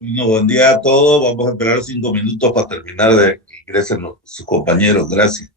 Bueno, buen día a todos. Vamos a esperar 5 minutos para terminar de que ingresen sus compañeros. Gracias.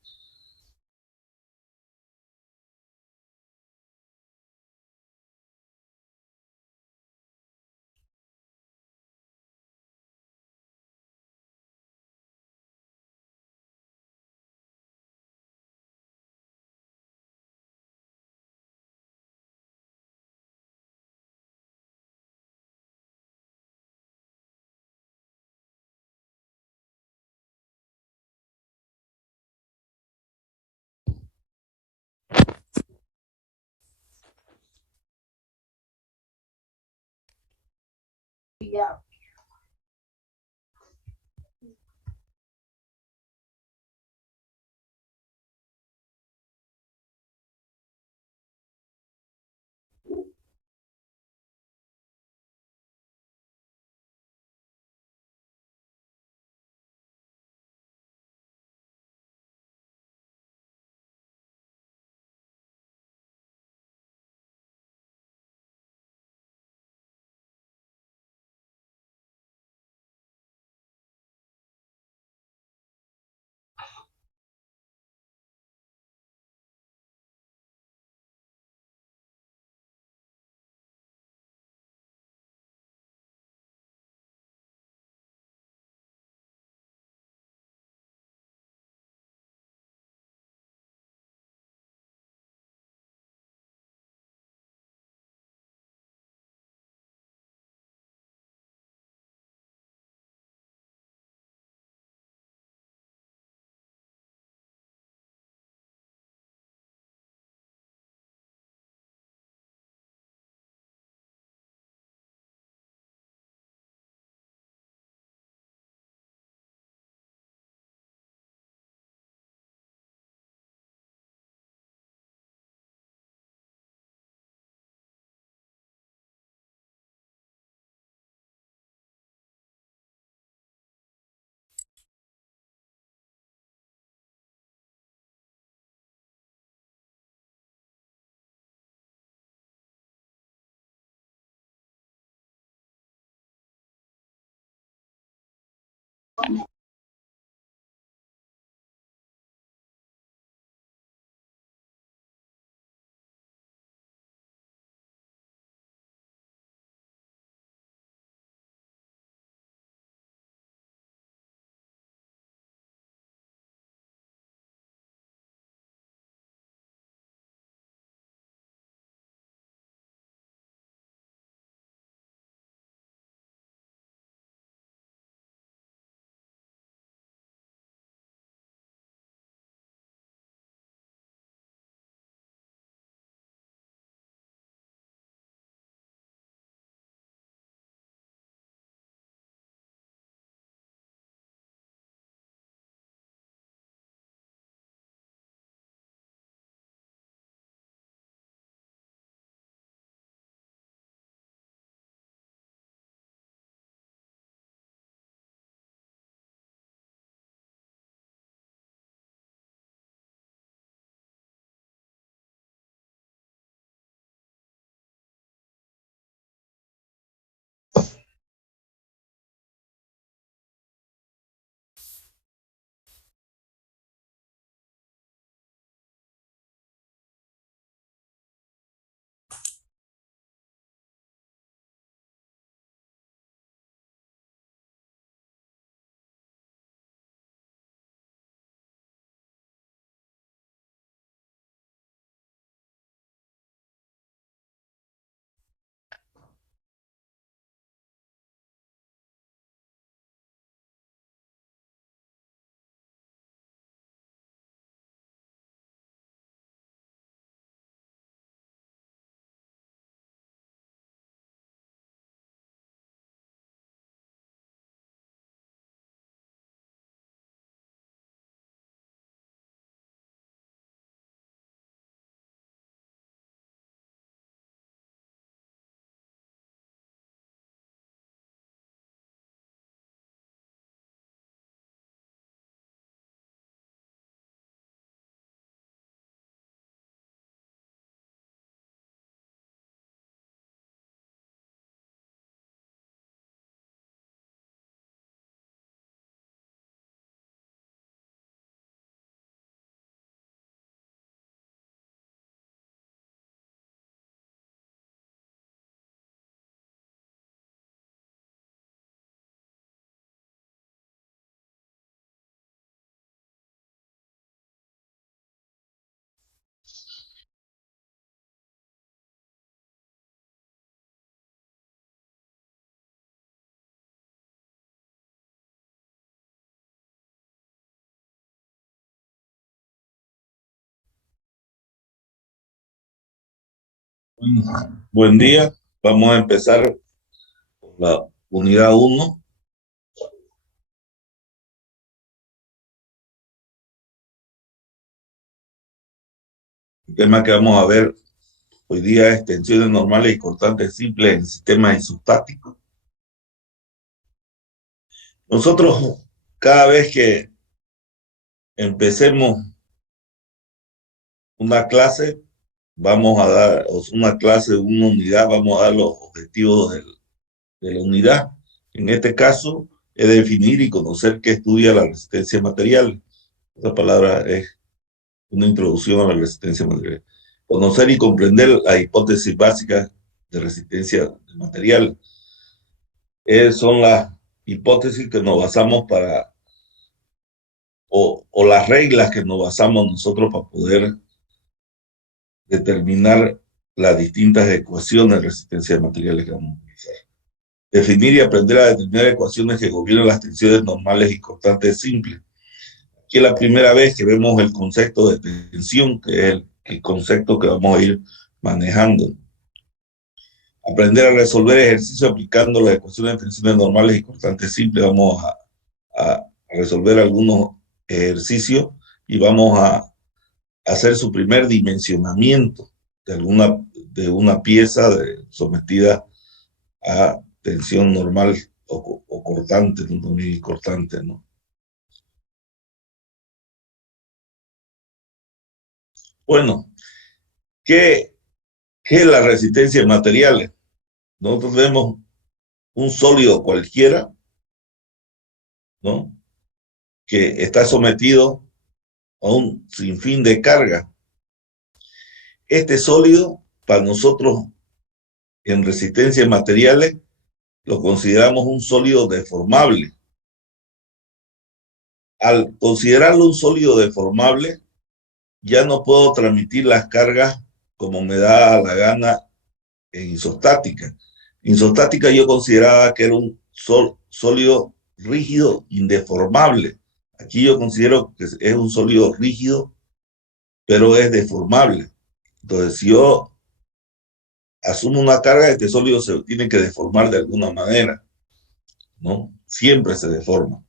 Buen día. Vamos a empezar con la unidad uno. El tema que vamos a ver hoy día es tensiones normales y cortantes simples en sistemas isostáticos. Nosotros, cada vez que empecemos una clase, vamos a dar una clase, una unidad, vamos a dar los objetivos de la unidad. En este caso, es definir y conocer qué estudia la resistencia material. Esa palabra es una introducción a la resistencia material. Conocer y comprender las hipótesis básicas de resistencia material. Son las hipótesis que nos basamos o las reglas que nos basamos nosotros para poder determinar las distintas ecuaciones de resistencia de materiales que vamos a utilizar. Definir y aprender a determinar ecuaciones que gobiernan las tensiones normales y constantes simples. Aquí es la primera vez que vemos el concepto de tensión, que es el concepto que vamos a ir manejando. Aprender a resolver ejercicios aplicando las ecuaciones de tensiones normales y constantes simples. Vamos a resolver algunos ejercicios y vamos a hacer su primer dimensionamiento de una pieza sometida a tensión normal o cortante, no cortante, ¿no? Bueno, ¿qué es la resistencia de materiales? Nosotros tenemos un sólido cualquiera, ¿no? Que está sometido a un sinfín de carga. Este sólido, para nosotros en resistencia de materiales, lo consideramos un sólido deformable. Al considerarlo un sólido deformable, ya no puedo transmitir las cargas como me da la gana en isostática. En isostática yo consideraba que era un sólido rígido, indeformable. Aquí yo considero que es un sólido rígido, pero es deformable. Entonces, si yo asumo una carga, este sólido se tiene que deformar de alguna manera, ¿no? Siempre se deforma.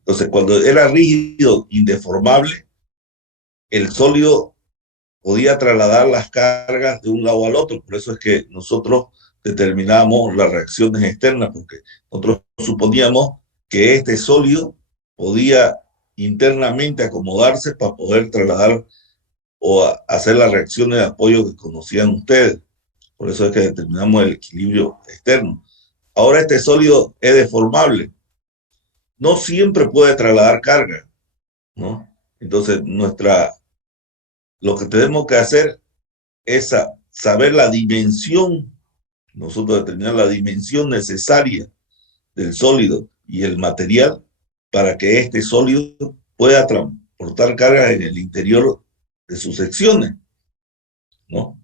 Entonces, cuando era rígido, indeformable, el sólido podía trasladar las cargas de un lado al otro. Por eso es que nosotros determinamos las reacciones externas, porque nosotros suponíamos que este sólido podía internamente acomodarse para poder trasladar o hacer las reacciones de apoyo que conocían ustedes. Por eso es que determinamos el equilibrio externo. Ahora este sólido es deformable. No siempre puede trasladar carga, ¿no? Entonces, lo que tenemos que hacer es saber la dimensión, nosotros determinar la dimensión necesaria del sólido y el material para que este sólido pueda transportar cargas en el interior de sus secciones, ¿no?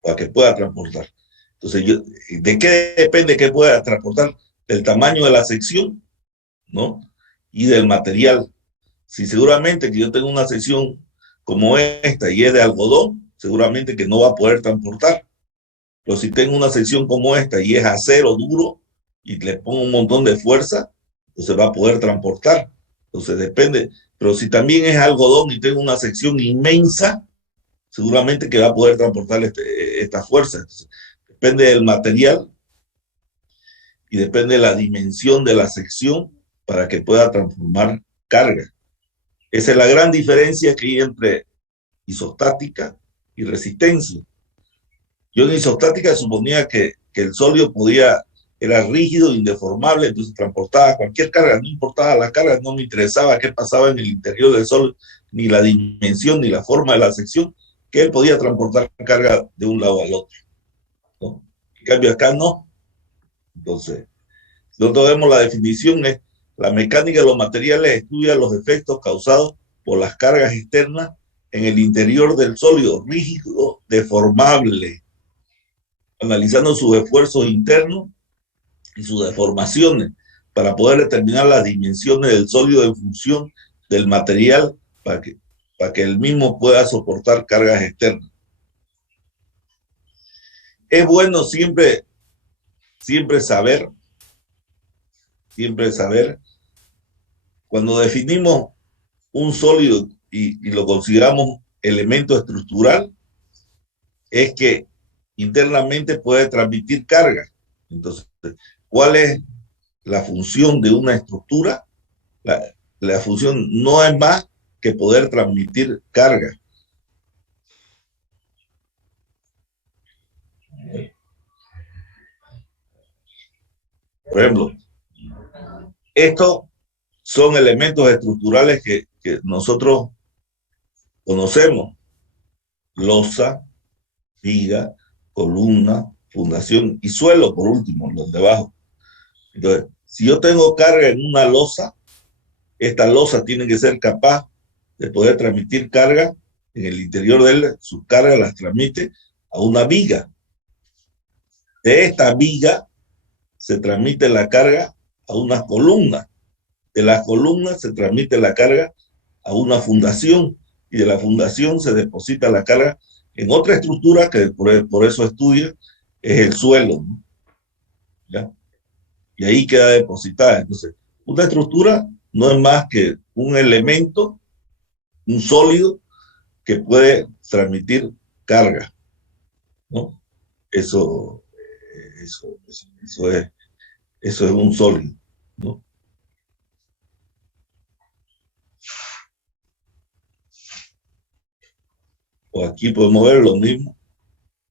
Para que pueda transportar. Entonces, ¿de qué depende que pueda transportar? Del tamaño de la sección, ¿no? Y del material. Si seguramente que yo tengo una sección como esta y es de algodón, seguramente que no va a poder transportar. Pero si tengo una sección como esta y es acero duro y le pongo un montón de fuerza, entonces va a poder transportar. Entonces depende. Pero si también es algodón y tengo una sección inmensa, seguramente que va a poder transportar esta fuerza. Entonces, depende del material y depende de la dimensión de la sección para que pueda transformar carga. Esa es la gran diferencia que hay entre isostática y resistencia. Yo en isostática suponía que el sólido era rígido, indeformable, entonces transportaba cualquier carga, no importaba la carga, no me interesaba qué pasaba en el interior del sólido, ni la dimensión, ni la forma de la sección, que él podía transportar carga de un lado al otro, ¿no? En cambio acá no. Entonces, nosotros vemos la definición, es la mecánica de los materiales estudia los efectos causados por las cargas externas en el interior del sólido rígido, deformable, analizando sus esfuerzos internos y sus deformaciones para poder determinar las dimensiones del sólido en función del material para que el mismo pueda soportar cargas externas. Es bueno siempre saber, cuando definimos un sólido y lo consideramos elemento estructural, es que internamente puede transmitir carga. Entonces, ¿cuál es la función de una estructura? La función no es más que poder transmitir carga. Por ejemplo, estos son elementos estructurales que nosotros conocemos: losa, viga, columna, fundación y suelo, por último, los de abajo. Entonces, si yo tengo carga en una losa, esta losa tiene que ser capaz de poder transmitir carga en el interior de él. Sus cargas las transmite a una viga. De esta viga se transmite la carga a una columna. De las columnas se transmite la carga a una fundación, y de la fundación se deposita la carga en otra estructura que por eso estudia, es el suelo, ¿no? ¿Ya? Y ahí queda depositada. Entonces, una estructura no es más que un elemento, un sólido que puede transmitir carga, ¿no? Eso, eso es un sólido, ¿no? O aquí podemos ver lo mismo,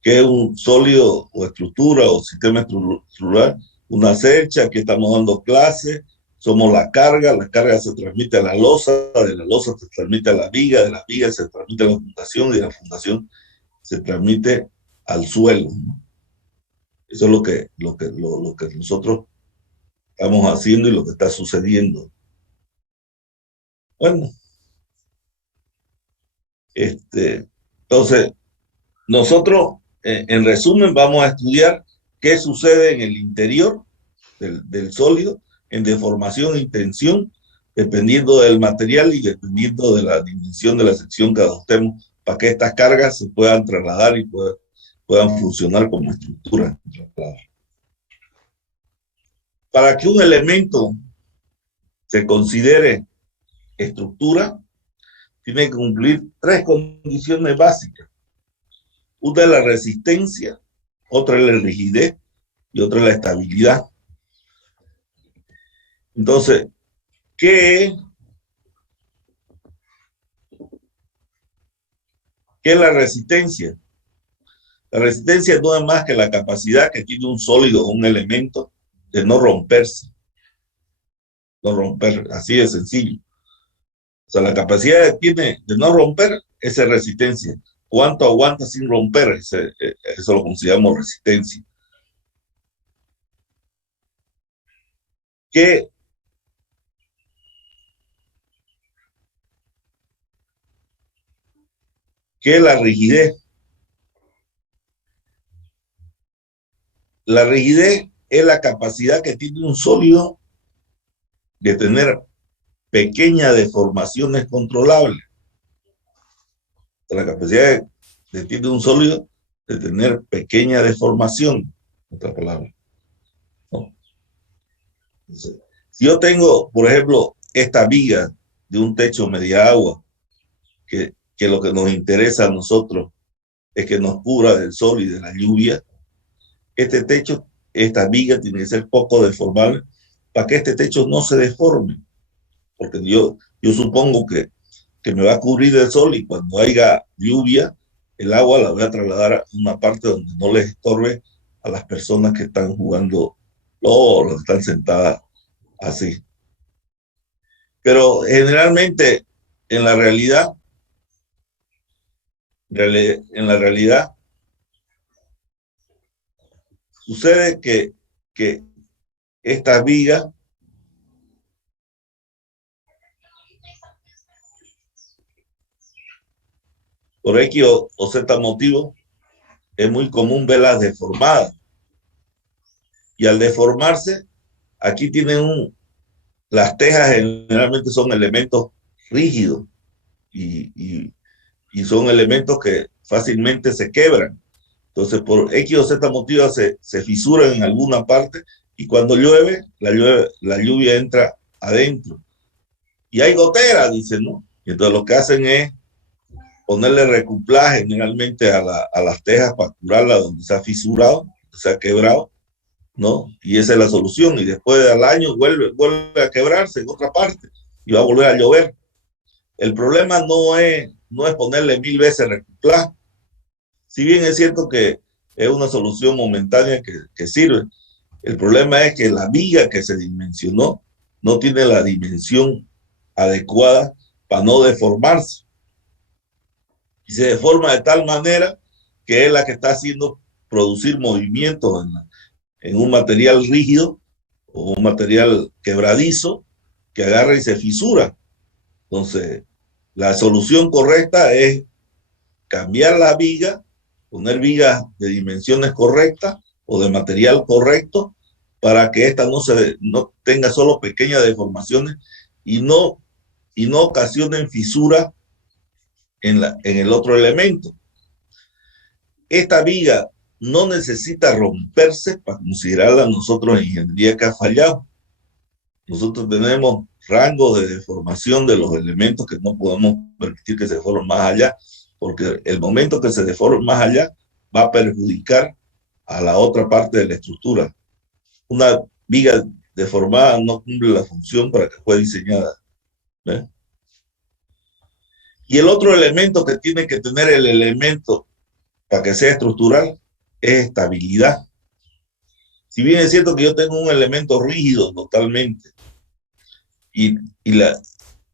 que es un sólido o estructura o sistema estructural, una celcha, que estamos dando clases, somos la carga se transmite a la losa, de la losa se transmite a la viga, de la viga se transmite a la fundación, y de la fundación se transmite al suelo, ¿no? Eso es lo que nosotros estamos haciendo y lo que está sucediendo. Bueno, entonces, nosotros, en resumen, vamos a estudiar qué sucede en el interior del sólido, en deformación y tensión, dependiendo del material y dependiendo de la dimensión de la sección que adoptemos, para que estas cargas se puedan trasladar y puedan funcionar como estructura. Para que un elemento se considere estructura, tiene que cumplir tres condiciones básicas. Una es la resistencia, otra es la rigidez y otra es la estabilidad. Entonces, ¿qué es la resistencia? La resistencia no es más que la capacidad que tiene un sólido o un elemento de no romperse. No romper, así de sencillo. O sea, la capacidad que tiene de no romper, esa es resistencia. ¿Cuánto aguanta sin romper? Eso lo consideramos resistencia. ¿Qué es la rigidez? La rigidez es la capacidad que tiene un sólido de tener pequeñas deformaciones controlables. La capacidad que tiene un sólido de tener pequeña deformación, en otras palabras, ¿no? Entonces, si yo tengo, por ejemplo, esta viga de un techo media agua, que lo que nos interesa a nosotros es que nos cubra del sol y de la lluvia, este techo, esta viga tiene que ser poco deformable para que este techo no se deforme, porque yo supongo que me va a cubrir el sol, y cuando haya lluvia, el agua la voy a trasladar a una parte donde no les estorbe a las personas que están jugando o las que están sentadas así. Pero generalmente en la realidad, sucede que estas vigas por X o Z motivo, es muy común verlas deformadas. Y al deformarse, aquí tienen las tejas generalmente son elementos rígidos y son elementos que fácilmente se quebran. Entonces, por X o Z motivo se fisuran en alguna parte y cuando llueve, la lluvia entra adentro. Y hay goteras, dicen, ¿no? Y entonces lo que hacen es ponerle reciclaje generalmente a las tejas para curarla donde se ha fisurado, donde se ha quebrado, ¿no? Y esa es la solución. Y después del año vuelve a quebrarse en otra parte y va a volver a llover. El problema no es ponerle 1000 veces reciclaje. Si bien es cierto que es una solución momentánea que sirve, el problema es que la viga que se dimensionó no tiene la dimensión adecuada para no deformarse. Y se deforma de tal manera que es la que está haciendo producir movimientos en un material rígido o un material quebradizo que agarra y se fisura. Entonces, la solución correcta es cambiar la viga, poner vigas de dimensiones correctas o de material correcto para que ésta no tenga solo pequeñas deformaciones y no ocasionen fisura en el otro elemento. Esta viga no necesita romperse para considerarla nosotros en ingeniería que ha fallado. Nosotros tenemos rango de deformación de los elementos que no podemos permitir que se deformen más allá, porque el momento que se deforme más allá va a perjudicar a la otra parte de la estructura. Una viga deformada no cumple la función para que fue diseñada. ¿Ve? Y el otro elemento que tiene que tener el elemento para que sea estructural es estabilidad. Si bien es cierto que yo tengo un elemento rígido totalmente y, y, la,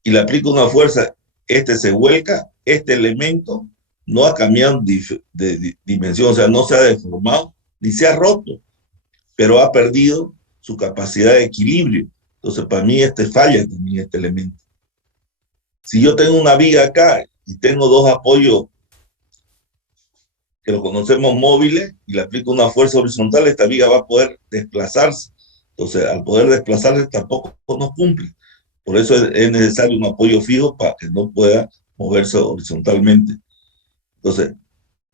y le aplico una fuerza, este se vuelca, este elemento no ha cambiado de dimensión, o sea, no se ha deformado ni se ha roto, pero ha perdido su capacidad de equilibrio. Entonces, para mí falla también este elemento. Si yo tengo una viga acá y tengo dos apoyos que lo conocemos móviles y le aplico una fuerza horizontal, esta viga va a poder desplazarse. Entonces, al poder desplazarse tampoco nos cumple. Por eso es necesario un apoyo fijo para que no pueda moverse horizontalmente. Entonces,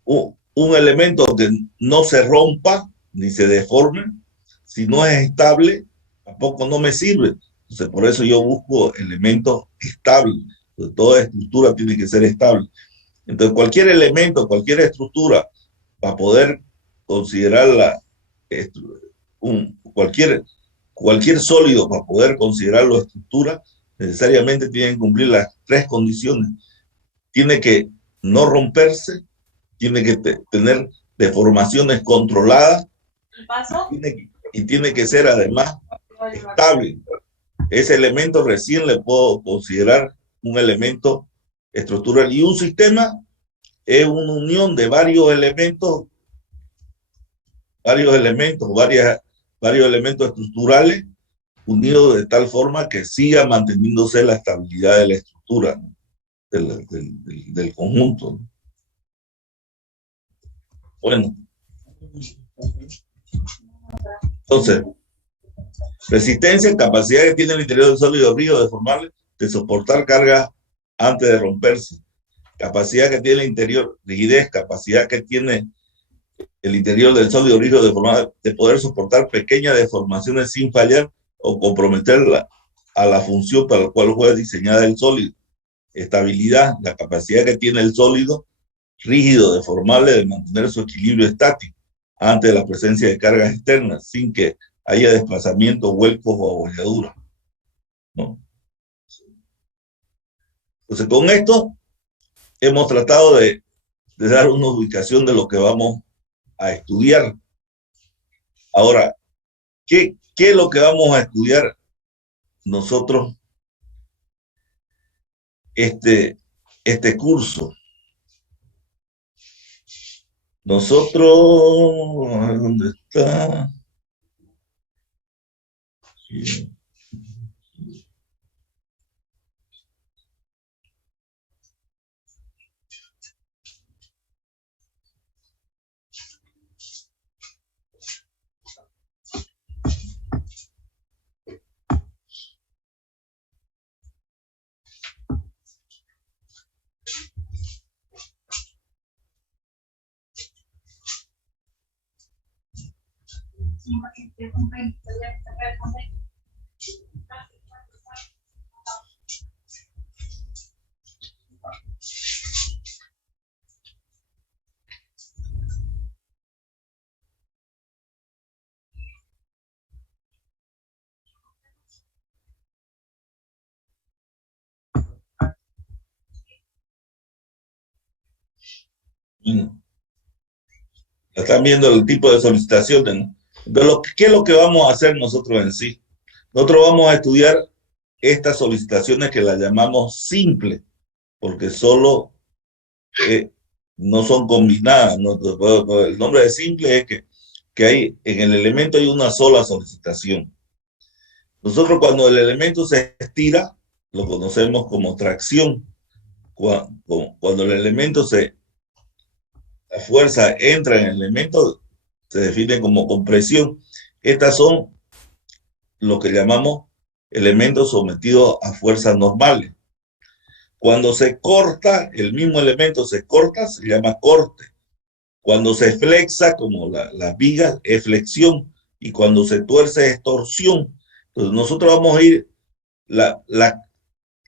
un elemento que no se rompa ni se deforme, si no es estable, tampoco no me sirve. Entonces, por eso yo busco elementos estables. Entonces, toda estructura tiene que ser estable. Entonces, cualquier elemento, cualquier estructura, para poder considerarla, cualquier sólido, para poder considerarlo estructura, necesariamente tiene que cumplir las tres condiciones. Tiene que no romperse, tiene que tener deformaciones controladas y tiene que ser además estable. Ese elemento recién le puedo considerar un elemento estructural. Y un sistema es una unión de varios elementos, varios elementos estructurales unidos de tal forma que siga manteniéndose la estabilidad de la estructura, ¿no? del conjunto. Bueno, entonces, resistencia, capacidad que tiene el interior del sólido rígido deformable de soportar cargas antes de romperse. Capacidad que tiene el interior, rigidez, capacidad que tiene el interior del sólido rígido deformable de poder soportar pequeñas deformaciones sin fallar o comprometerla a la función para la cual fue diseñada el sólido. Estabilidad, la capacidad que tiene el sólido rígido deformable de mantener su equilibrio estático ante la presencia de cargas externas sin que haya desplazamientos, vuelcos o abolladuras, ¿no? Entonces, con esto hemos tratado de dar una ubicación de lo que vamos a estudiar. Ahora, ¿qué es lo que vamos a estudiar nosotros este curso? Nosotros, ¿dónde está? Sí. Están viendo el tipo de solicitaciones, ¿no? Entonces, ¿qué es lo que vamos a hacer nosotros en sí? Nosotros vamos a estudiar estas solicitaciones que las llamamos simples, porque solo no son combinadas, ¿no? El nombre de simple es que hay, en el elemento hay una sola solicitación. Nosotros cuando el elemento se estira, lo conocemos como tracción. Cuando el elemento la fuerza entra en el elemento, se define como compresión. Estas son lo que llamamos elementos sometidos a fuerzas normales. Cuando se corta, el mismo elemento se corta, se llama corte. Cuando se flexa, como las vigas, es flexión. Y cuando se tuerce, es torsión. Entonces, nosotros vamos a ir, la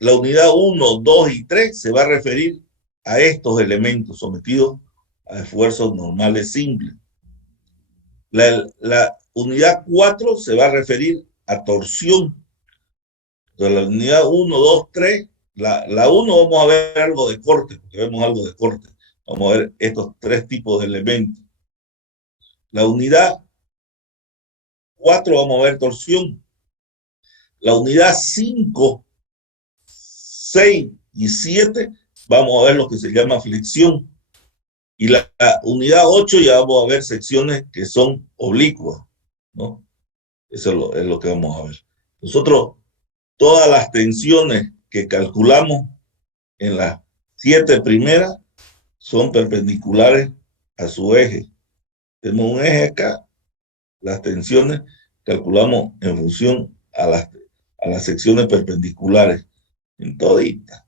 unidad 1, 2 y 3 se va a referir a estos elementos sometidos a esfuerzos normales simples. La unidad 4 se va a referir a torsión. Entonces, la unidad 1, 2, 3, la 1 vamos a ver algo de corte, porque vemos algo de corte. Vamos a ver estos tres tipos de elementos. La unidad 4 vamos a ver torsión. La unidad 5, 6 y 7 vamos a ver lo que se llama flexión. Y la unidad 8 ya vamos a ver secciones que son oblicuas, ¿no? Eso es lo que vamos a ver. Nosotros, todas las tensiones que calculamos en las 7 primeras son perpendiculares a su eje. Tenemos un eje acá, las tensiones calculamos en función a las secciones perpendiculares, en todita,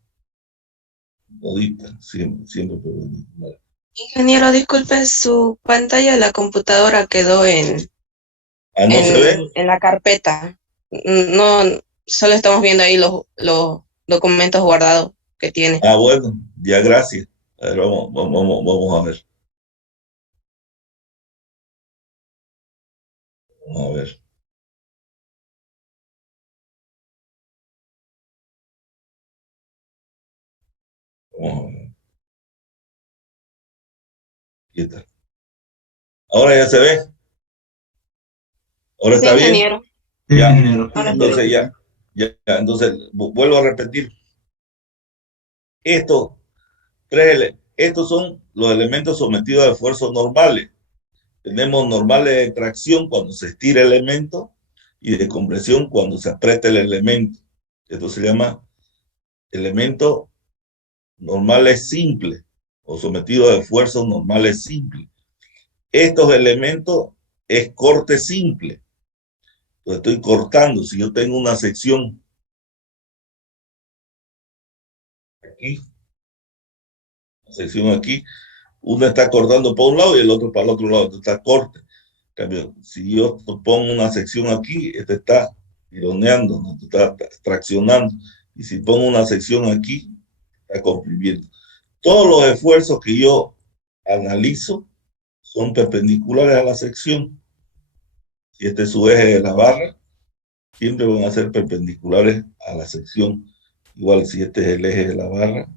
siempre perpendiculares. Ingeniero, disculpe, su pantalla de la computadora quedó ¿No se ve? en la carpeta. No, solo estamos viendo ahí los documentos guardados que tiene. Bueno, ya gracias. A ver, vamos a ver. Vamos a ver. Vamos a ver. Aquí está. Ahora ya se ve. Ahora Sí, está bien. ingeniero. Ya. Ahora Entonces sí. ya. Entonces vuelvo a repetir. Estos son los elementos sometidos a esfuerzos normales. Tenemos normales de tracción cuando se estira el elemento y de compresión cuando se aprieta el elemento. Esto se llama elemento normales simples o sometidos a esfuerzos normales simples. Estos elementos es corte simple. Entonces estoy cortando. Si yo tengo una sección aquí, una sección aquí, uno está cortando para un lado y el otro para el otro lado. Entonces está corte. Cambio, si yo pongo una sección aquí, este está tironeando, ¿no? Está traccionando. Y si pongo una sección aquí, está comprimiendo. Todos los esfuerzos que yo analizo son perpendiculares a la sección. Si este es su eje de la barra, siempre van a ser perpendiculares a la sección. Igual si este es el eje de la barra,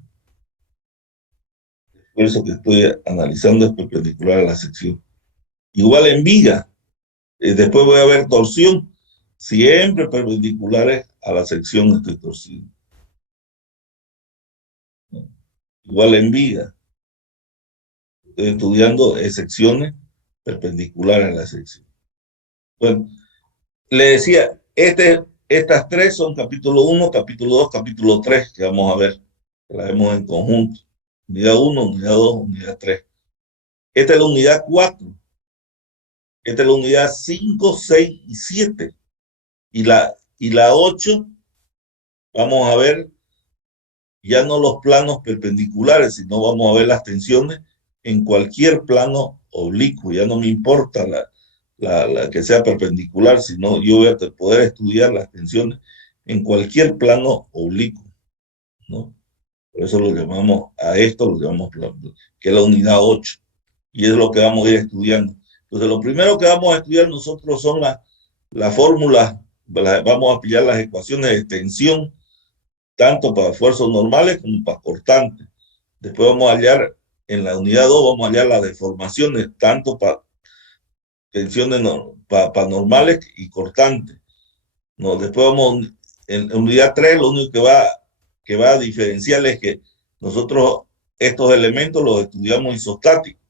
el esfuerzo que estoy analizando es perpendicular a la sección. Igual en viga, después voy a ver torsión, siempre perpendiculares a la sección estoy torciendo. Igual en viga, estoy estudiando secciones perpendiculares a la sección. Bueno, le decía, estas tres son capítulo 1, capítulo 2, capítulo 3, que vamos a ver, que la vemos en conjunto. Unidad 1, unidad 2, unidad 3. Esta es la unidad 4. Esta es la unidad 5, 6 y 7. Y la 8, vamos a ver ya no los planos perpendiculares, sino vamos a ver las tensiones en cualquier plano oblicuo. Ya no me importa que sea perpendicular, sino yo voy a poder estudiar las tensiones en cualquier plano oblicuo, ¿no? Por eso lo llamamos, a esto lo llamamos, que es la unidad 8, y es lo que vamos a ir estudiando. Entonces, lo primero que vamos a estudiar nosotros son las fórmulas, vamos a pillar las ecuaciones de tensión, tanto para esfuerzos normales como para cortantes. Después vamos a hallar, en la unidad 2 vamos a hallar las deformaciones, tanto para tensiones normales y cortantes. No, después vamos, en unidad 3 lo único que va a diferenciar es que nosotros estos elementos los estudiamos isostáticos.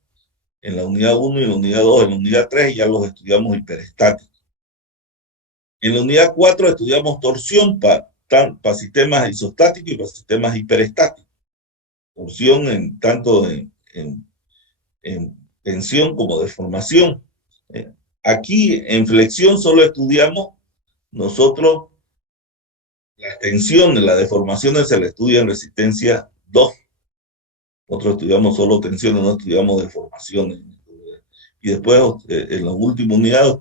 En la unidad 1 y en la unidad 2, en la unidad 3 ya los estudiamos hiperestáticos. En la unidad 4 estudiamos torsión para sistemas isostáticos y para sistemas hiperestáticos. Torsión tanto en tensión como deformación. Aquí en flexión solo estudiamos nosotros las tensiones, las deformaciones se le estudia en resistencia 2. Nosotros estudiamos solo tensiones, no estudiamos deformaciones. Y después, en la última unidad,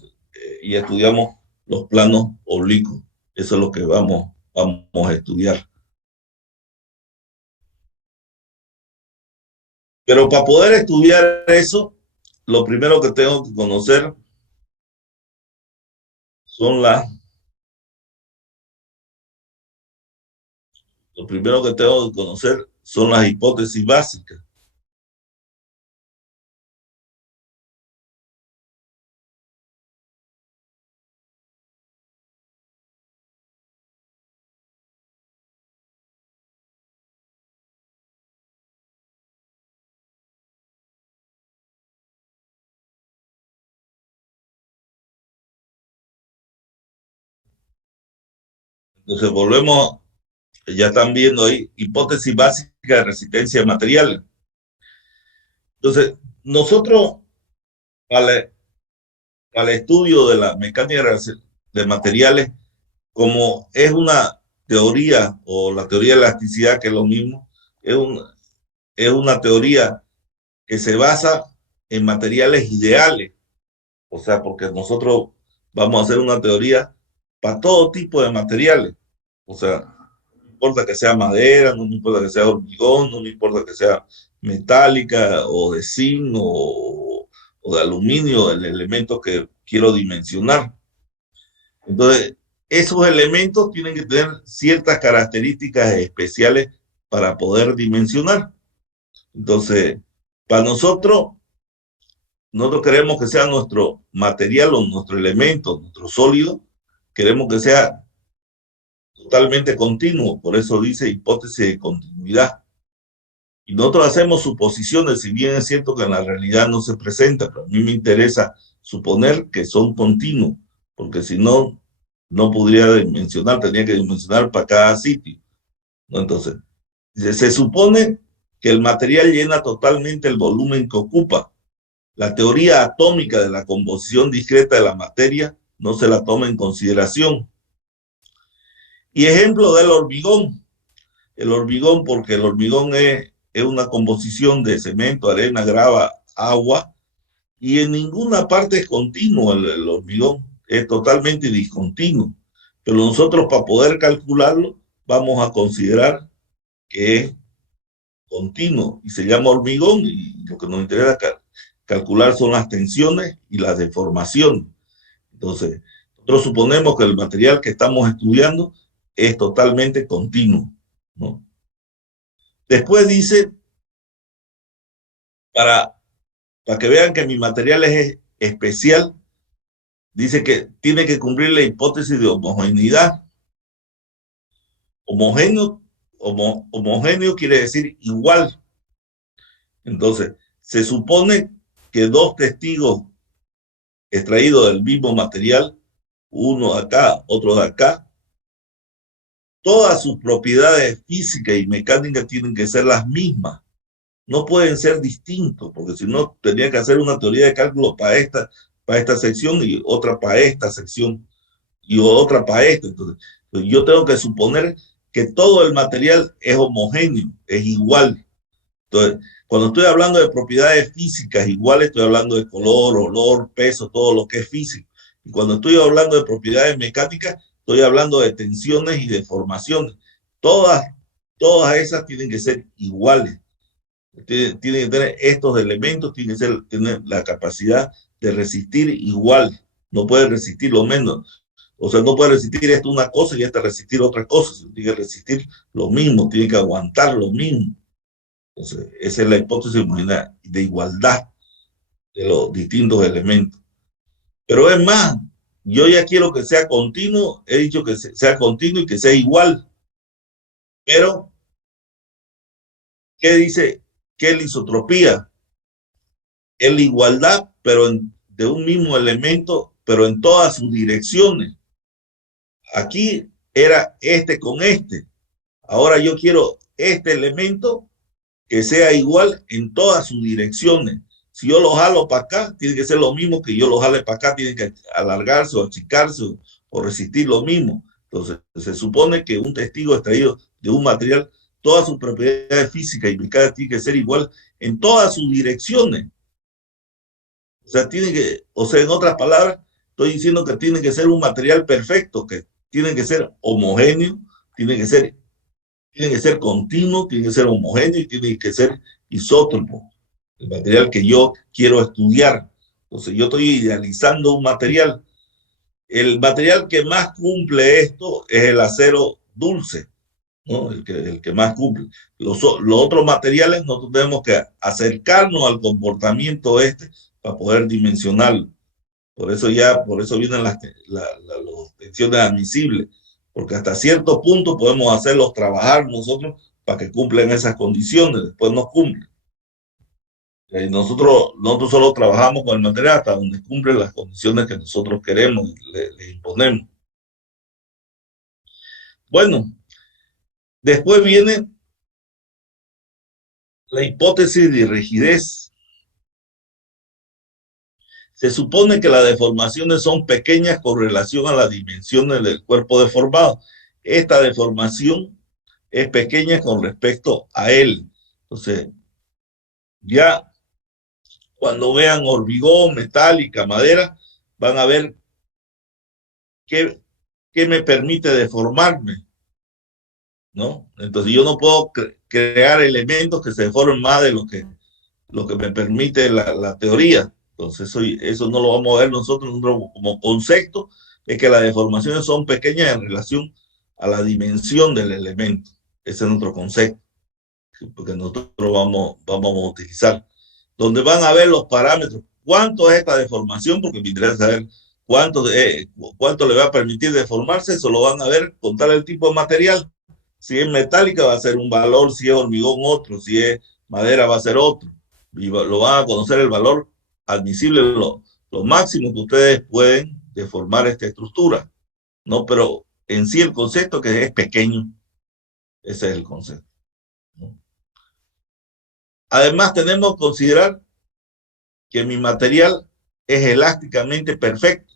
ya estudiamos los planos oblicuos. Eso es lo que vamos a estudiar. Pero para poder estudiar eso, lo primero que tengo que conocer son lo primero que tengo que conocer son las hipótesis básicas. Entonces volvemos, ya están viendo ahí, hipótesis básica de resistencia de materiales. Entonces, nosotros, al estudio de la mecánica de materiales, como es una teoría, o la teoría de elasticidad, que es lo mismo, es una teoría que se basa en materiales ideales. O sea, porque nosotros vamos a hacer una teoría para todo tipo de materiales. O sea, no importa que sea madera, no importa que sea hormigón, no importa que sea metálica o de zinc o de aluminio, el elemento que quiero dimensionar. Entonces, esos elementos tienen que tener ciertas características especiales para poder dimensionar. Entonces, para nosotros queremos que sea nuestro material o nuestro elemento, nuestro sólido, queremos que sea totalmente continuo, por eso dice hipótesis de continuidad. Y nosotros hacemos suposiciones, si bien es cierto que en la realidad no se presenta, pero a mí me interesa suponer que son continuos, porque si no, no podría dimensionar, tenía que dimensionar para cada sitio, ¿no? Entonces, se supone que el material llena totalmente el volumen que ocupa. La teoría atómica de la composición discreta de la materia no se la toma en consideración. Y ejemplo del hormigón. El hormigón, porque el hormigón es una composición de cemento, arena, grava, agua, y en ninguna parte es continuo el hormigón, es totalmente discontinuo. Pero nosotros, para poder calcularlo, vamos a considerar que es continuo y se llama hormigón, y lo que nos interesa calcular son las tensiones y las deformaciones. Entonces, nosotros suponemos que el material que estamos estudiando es totalmente continuo, ¿no? Después dice, para, para que vean que mi material es especial, dice que tiene que cumplir la hipótesis de homogeneidad. Homogéneo quiere decir igual. Entonces, se supone que dos testigos extraídos del mismo material, uno de acá, otro de acá, todas sus propiedades físicas y mecánicas tienen que ser las mismas. No pueden ser distintos, porque si no, tendría que hacer una teoría de cálculo para esta sección y otra para esta sección y otra para esta. Entonces, yo tengo que suponer que todo el material es homogéneo, es igual. Entonces, Cuando estoy hablando de propiedades físicas iguales, estoy hablando de color, olor, peso, todo lo que es físico. Y cuando estoy hablando de propiedades mecánicas, estoy hablando de tensiones y deformaciones. Todas, todas esas tienen que ser iguales. Tienen que tener estos elementos, tienen que tener la capacidad de resistir igual. No puede resistir lo menos. O sea, no puede resistir esto una cosa y esta resistir otra cosa. Tiene que resistir lo mismo, tiene que aguantar lo mismo. Entonces, esa es la hipótesis de igualdad de los distintos elementos. Pero es más, yo ya quiero que sea continuo, he dicho que sea continuo y que sea igual. Pero, ¿qué dice? ¿Qué es la isotropía? Es la igualdad, pero de un mismo elemento, pero en todas sus direcciones. Aquí era este con este. Ahora yo quiero este elemento que sea igual en todas sus direcciones. Si yo lo jalo para acá, tiene que ser lo mismo que yo lo jale para acá, tiene que alargarse o achicarse o resistir lo mismo. Entonces, se supone que un testigo extraído de un material, todas sus propiedades físicas y mecánicas tienen que ser igual en todas sus direcciones. O sea, en otras palabras, estoy diciendo que tiene que ser un material perfecto, que tiene que ser homogéneo, tiene que ser continuo, tiene que ser homogéneo y tiene que ser isótropo, el material que yo quiero estudiar. Entonces, yo estoy idealizando un material. El material que más cumple esto es el acero dulce, ¿no? El que más cumple. Los otros materiales nosotros tenemos que acercarnos al comportamiento para poder dimensionarlo. Por eso vienen las tensiones admisibles, porque hasta cierto punto podemos hacerlos trabajar nosotros para que cumplan esas condiciones, después no cumplen. Nosotros solo trabajamos con el material hasta donde cumplen las condiciones que nosotros queremos y le imponemos. Bueno, después viene la hipótesis de rigidez. Se supone que las deformaciones son pequeñas con relación a las dimensiones del cuerpo deformado. Esta deformación es pequeña con respecto a él. Entonces, ya cuando vean hormigón, metálica, madera, van a ver qué me permite deformarme, ¿no? Entonces yo no puedo crear elementos que se deformen más de lo que me permite la teoría. Entonces eso no lo vamos a ver nosotros como concepto, es que las deformaciones son pequeñas en relación a la dimensión del elemento. Ese es nuestro concepto, porque nosotros vamos a utilizar. Donde van a ver los parámetros, cuánto es esta deformación, porque me interesa saber cuánto le va a permitir deformarse, eso lo van a ver con tal el tipo de material. Si es metálica va a ser un valor, si es hormigón otro, si es madera va a ser otro. Y lo van a conocer el valor admisible, lo máximo que ustedes pueden deformar esta estructura, ¿no? Pero en sí el concepto que es pequeño, ese es el concepto, ¿no? Además tenemos que considerar que mi material es elásticamente perfecto.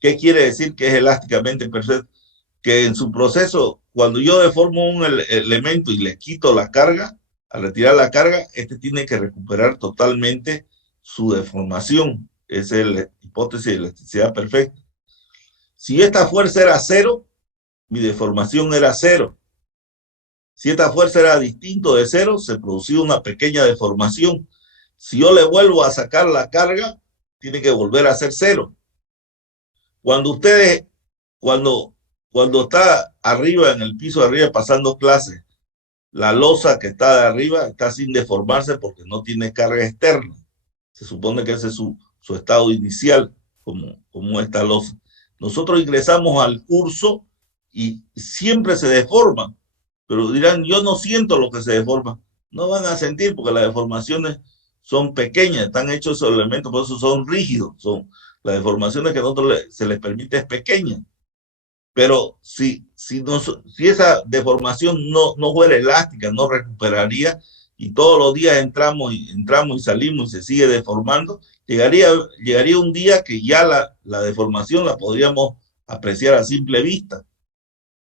¿Qué quiere decir que es elásticamente perfecto? Que en su proceso, cuando yo deformo un elemento y le quito la carga, al retirar la carga, este tiene que recuperar totalmente su deformación. Esa es la hipótesis de elasticidad perfecta. Si esta fuerza era cero, mi deformación era cero. Si esta fuerza era distinto de cero, se producía una pequeña deformación. Si yo le vuelvo a sacar la carga, tiene que volver a ser cero. Cuando está arriba, en el piso de arriba, pasando clases, la losa que está de arriba está sin deformarse porque no tiene carga externa. Se supone que ese es su estado inicial, como esta losa. Nosotros ingresamos al curso y siempre se deforma, pero dirán, yo no siento lo que se deforma. No van a sentir porque las deformaciones son pequeñas, están hechos esos elementos, por eso son rígidos. Las deformaciones que a nosotros se les permite es pequeña. Pero si esa deformación no fuera elástica, no recuperaría, y todos los días entramos y salimos y se sigue deformando, llegaría un día que ya la deformación la podríamos apreciar a simple vista,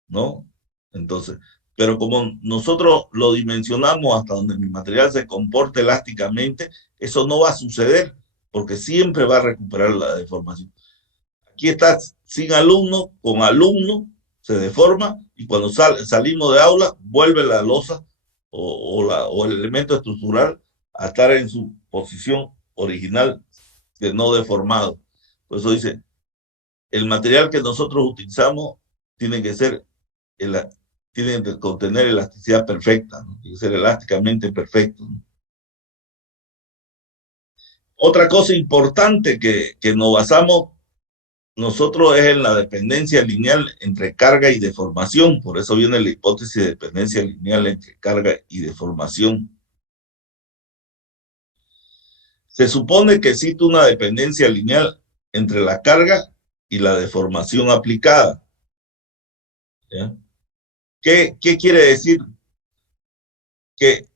¿no? Entonces, Pero como nosotros lo dimensionamos hasta donde mi material se comporte elásticamente, eso no va a suceder, porque siempre va a recuperar la deformación. Aquí está sin alumno, con alumno, se deforma, y cuando salimos de aula, vuelve la losa o el elemento estructural a estar en su posición original de no deformado. Por eso dice, el material que nosotros utilizamos tiene que ser, el, tiene que contener elasticidad perfecta, ¿no? Tiene que ser elásticamente perfecto, ¿no? Otra cosa importante que nos basamos nosotros es en la dependencia lineal entre carga y deformación. Por eso viene la hipótesis de dependencia lineal entre carga y deformación. Se supone que existe una dependencia lineal entre la carga y la deformación aplicada, ¿ya? ¿Qué quiere decir? Que,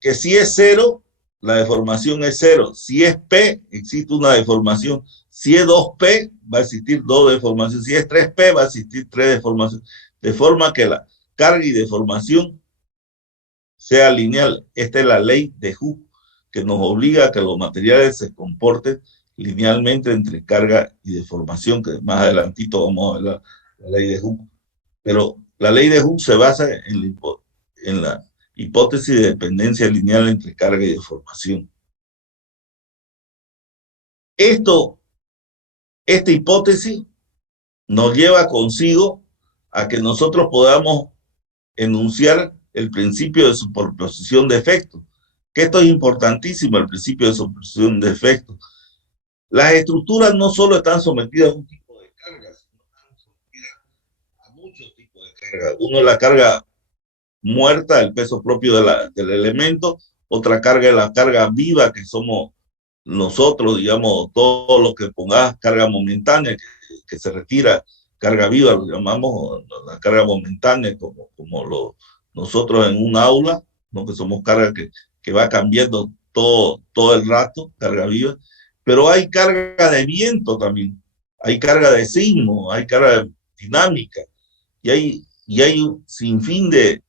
que si es cero, la deformación es cero. Si es P, existe una deformación. Si es 2P, va a existir dos deformaciones. Si es 3P, va a existir tres deformaciones. De forma que la carga y deformación sea lineal. Esta es la ley de Hooke, que nos obliga a que los materiales se comporten linealmente entre carga y deformación, que más adelantito vamos a ver la ley de Hooke. Pero la ley de Hooke se basa en la hipótesis de dependencia lineal entre carga y deformación. Esta hipótesis nos lleva consigo a que nosotros podamos enunciar el principio de superposición de efectos, que esto es importantísimo, el principio de superposición de efectos. Las estructuras no solo están sometidas a un tipo de carga, sino están sometidas a muchos tipos de carga. Uno es la carga muerta, el peso propio del elemento; otra carga es la carga viva, que somos nosotros, digamos, todo lo que pongas carga momentánea, que se retira, carga viva, lo llamamos la carga momentánea, nosotros en un aula, ¿no? Que somos carga que va cambiando todo el rato, carga viva. Pero hay carga de viento también, hay carga de sismo, hay carga dinámica, y hay un sinfín de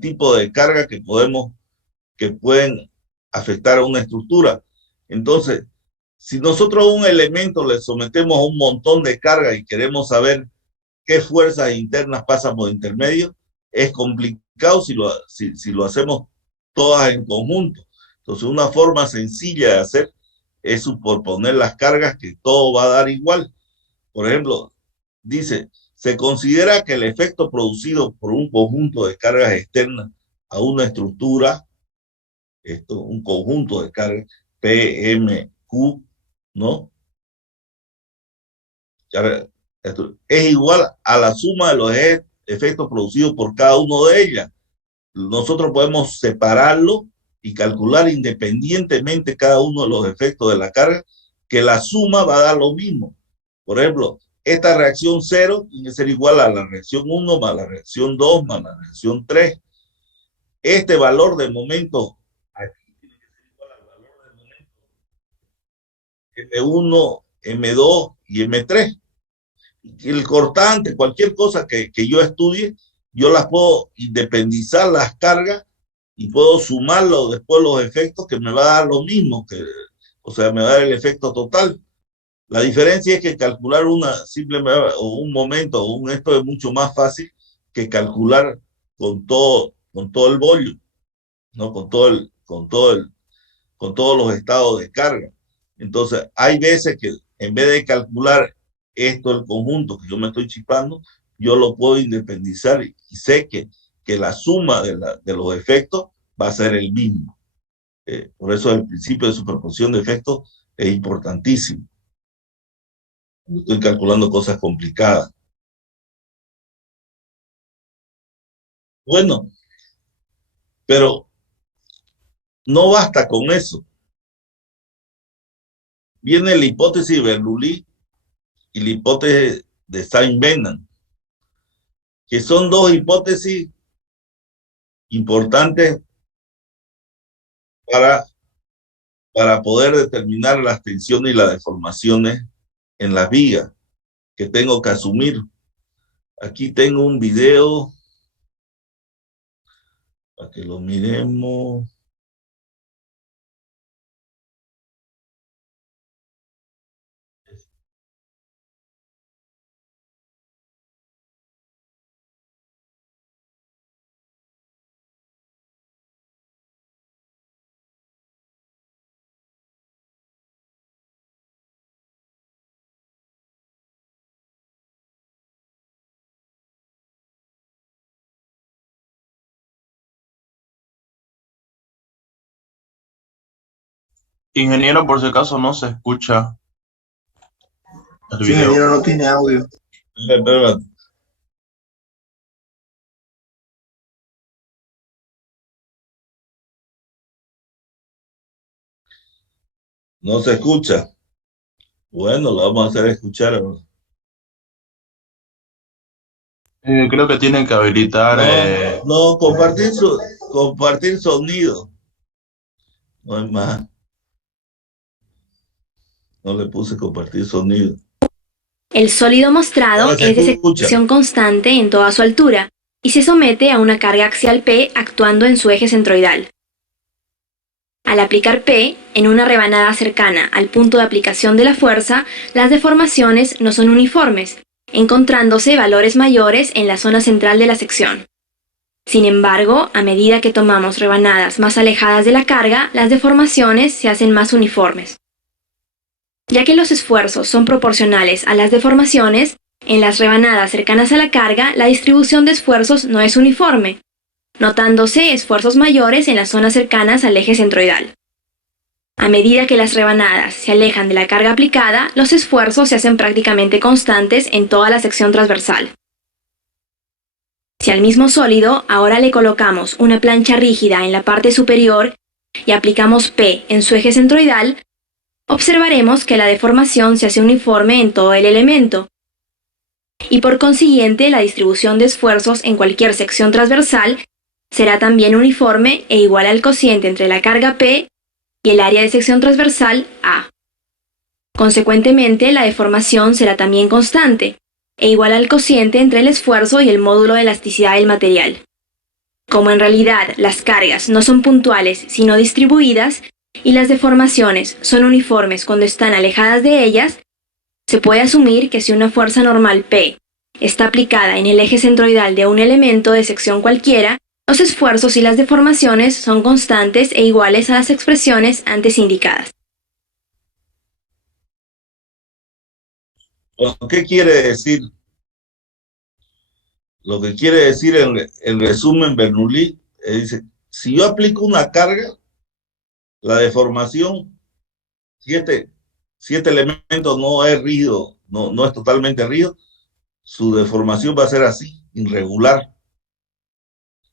tipos de carga que pueden afectar a una estructura. Entonces, si nosotros a un elemento le sometemos a un montón de carga y queremos saber qué fuerzas internas pasan por intermedio, es complicado si lo hacemos todas en conjunto. Entonces, una forma sencilla de hacer es superponer las cargas, que todo va a dar igual. Por ejemplo, dice, se considera que el efecto producido por un conjunto de cargas externas a una estructura, un conjunto de cargas, PMQ, ¿no? Es igual a la suma de los efectos producidos por cada uno de ellas. Nosotros podemos separarlo y calcular independientemente cada uno de los efectos de la carga, que la suma va a dar lo mismo. Por ejemplo, esta reacción 0 tiene que ser igual a la reacción 1 más la reacción 2 más la reacción 3. Este valor de momento aquí tiene que ser igual al valor de momento M1, M2 y M3. El cortante, cualquier cosa que yo estudie, yo las puedo independizar las cargas y puedo sumarlo después los efectos, que me va a dar lo mismo, o sea, me va a dar el efecto total. La diferencia es que calcular simplemente o un momento o esto es mucho más fácil que calcular con todo el volumen, ¿no? Con todos los estados de carga. Entonces, hay veces que en vez de calcular esto, el conjunto que yo me estoy chipando, yo lo puedo independizar y sé que la suma de los efectos va a ser el mismo. Por eso el principio de superposición de efectos es importantísimo. Estoy calculando cosas complicadas. Bueno, pero no basta con eso. Viene la hipótesis de Bernoulli y la hipótesis de Stein-Vennan, que son dos hipótesis importantes para, para poder determinar las tensiones y las deformaciones en las vigas que tengo que asumir. Aquí tengo un video para que lo miremos. Ingeniero, por si acaso no se escucha el Sí, video. ingeniero, no tiene audio. Espera. No se escucha. Bueno, lo vamos a hacer escuchar. Creo que tienen que habilitar. No, compartir sonido. No es más. No le puse compartir sonido. El sólido mostrado Ahora se es de escucha. sección constante en toda su altura y se somete a una carga axial P actuando en su eje centroidal. Al aplicar P en una rebanada cercana al punto de aplicación de la fuerza, las deformaciones no son uniformes, encontrándose valores mayores en la zona central de la sección. Sin embargo, a medida que tomamos rebanadas más alejadas de la carga, las deformaciones se hacen más uniformes. Ya que los esfuerzos son proporcionales a las deformaciones, en las rebanadas cercanas a la carga, la distribución de esfuerzos no es uniforme, notándose esfuerzos mayores en las zonas cercanas al eje centroidal. A medida que las rebanadas se alejan de la carga aplicada, los esfuerzos se hacen prácticamente constantes en toda la sección transversal. Si al mismo sólido ahora le colocamos una plancha rígida en la parte superior y aplicamos P en su eje centroidal, observaremos que la deformación se hace uniforme en todo el elemento, y por consiguiente la distribución de esfuerzos en cualquier sección transversal será también uniforme e igual al cociente entre la carga P y el área de sección transversal A. Consecuentemente, la deformación será también constante, e igual al cociente entre el esfuerzo y el módulo de elasticidad del material. Como en realidad las cargas no son puntuales sino distribuidas, y las deformaciones son uniformes cuando están alejadas de ellas, se puede asumir que si una fuerza normal P está aplicada en el eje centroidal de un elemento de sección cualquiera, los esfuerzos y las deformaciones son constantes e iguales a las expresiones antes indicadas. ¿Qué quiere decir? Lo que quiere decir en resumen Bernoulli, dice, si yo aplico una carga, la deformación, si este elemento no es rígido, no es totalmente rígido, su deformación va a ser así, irregular.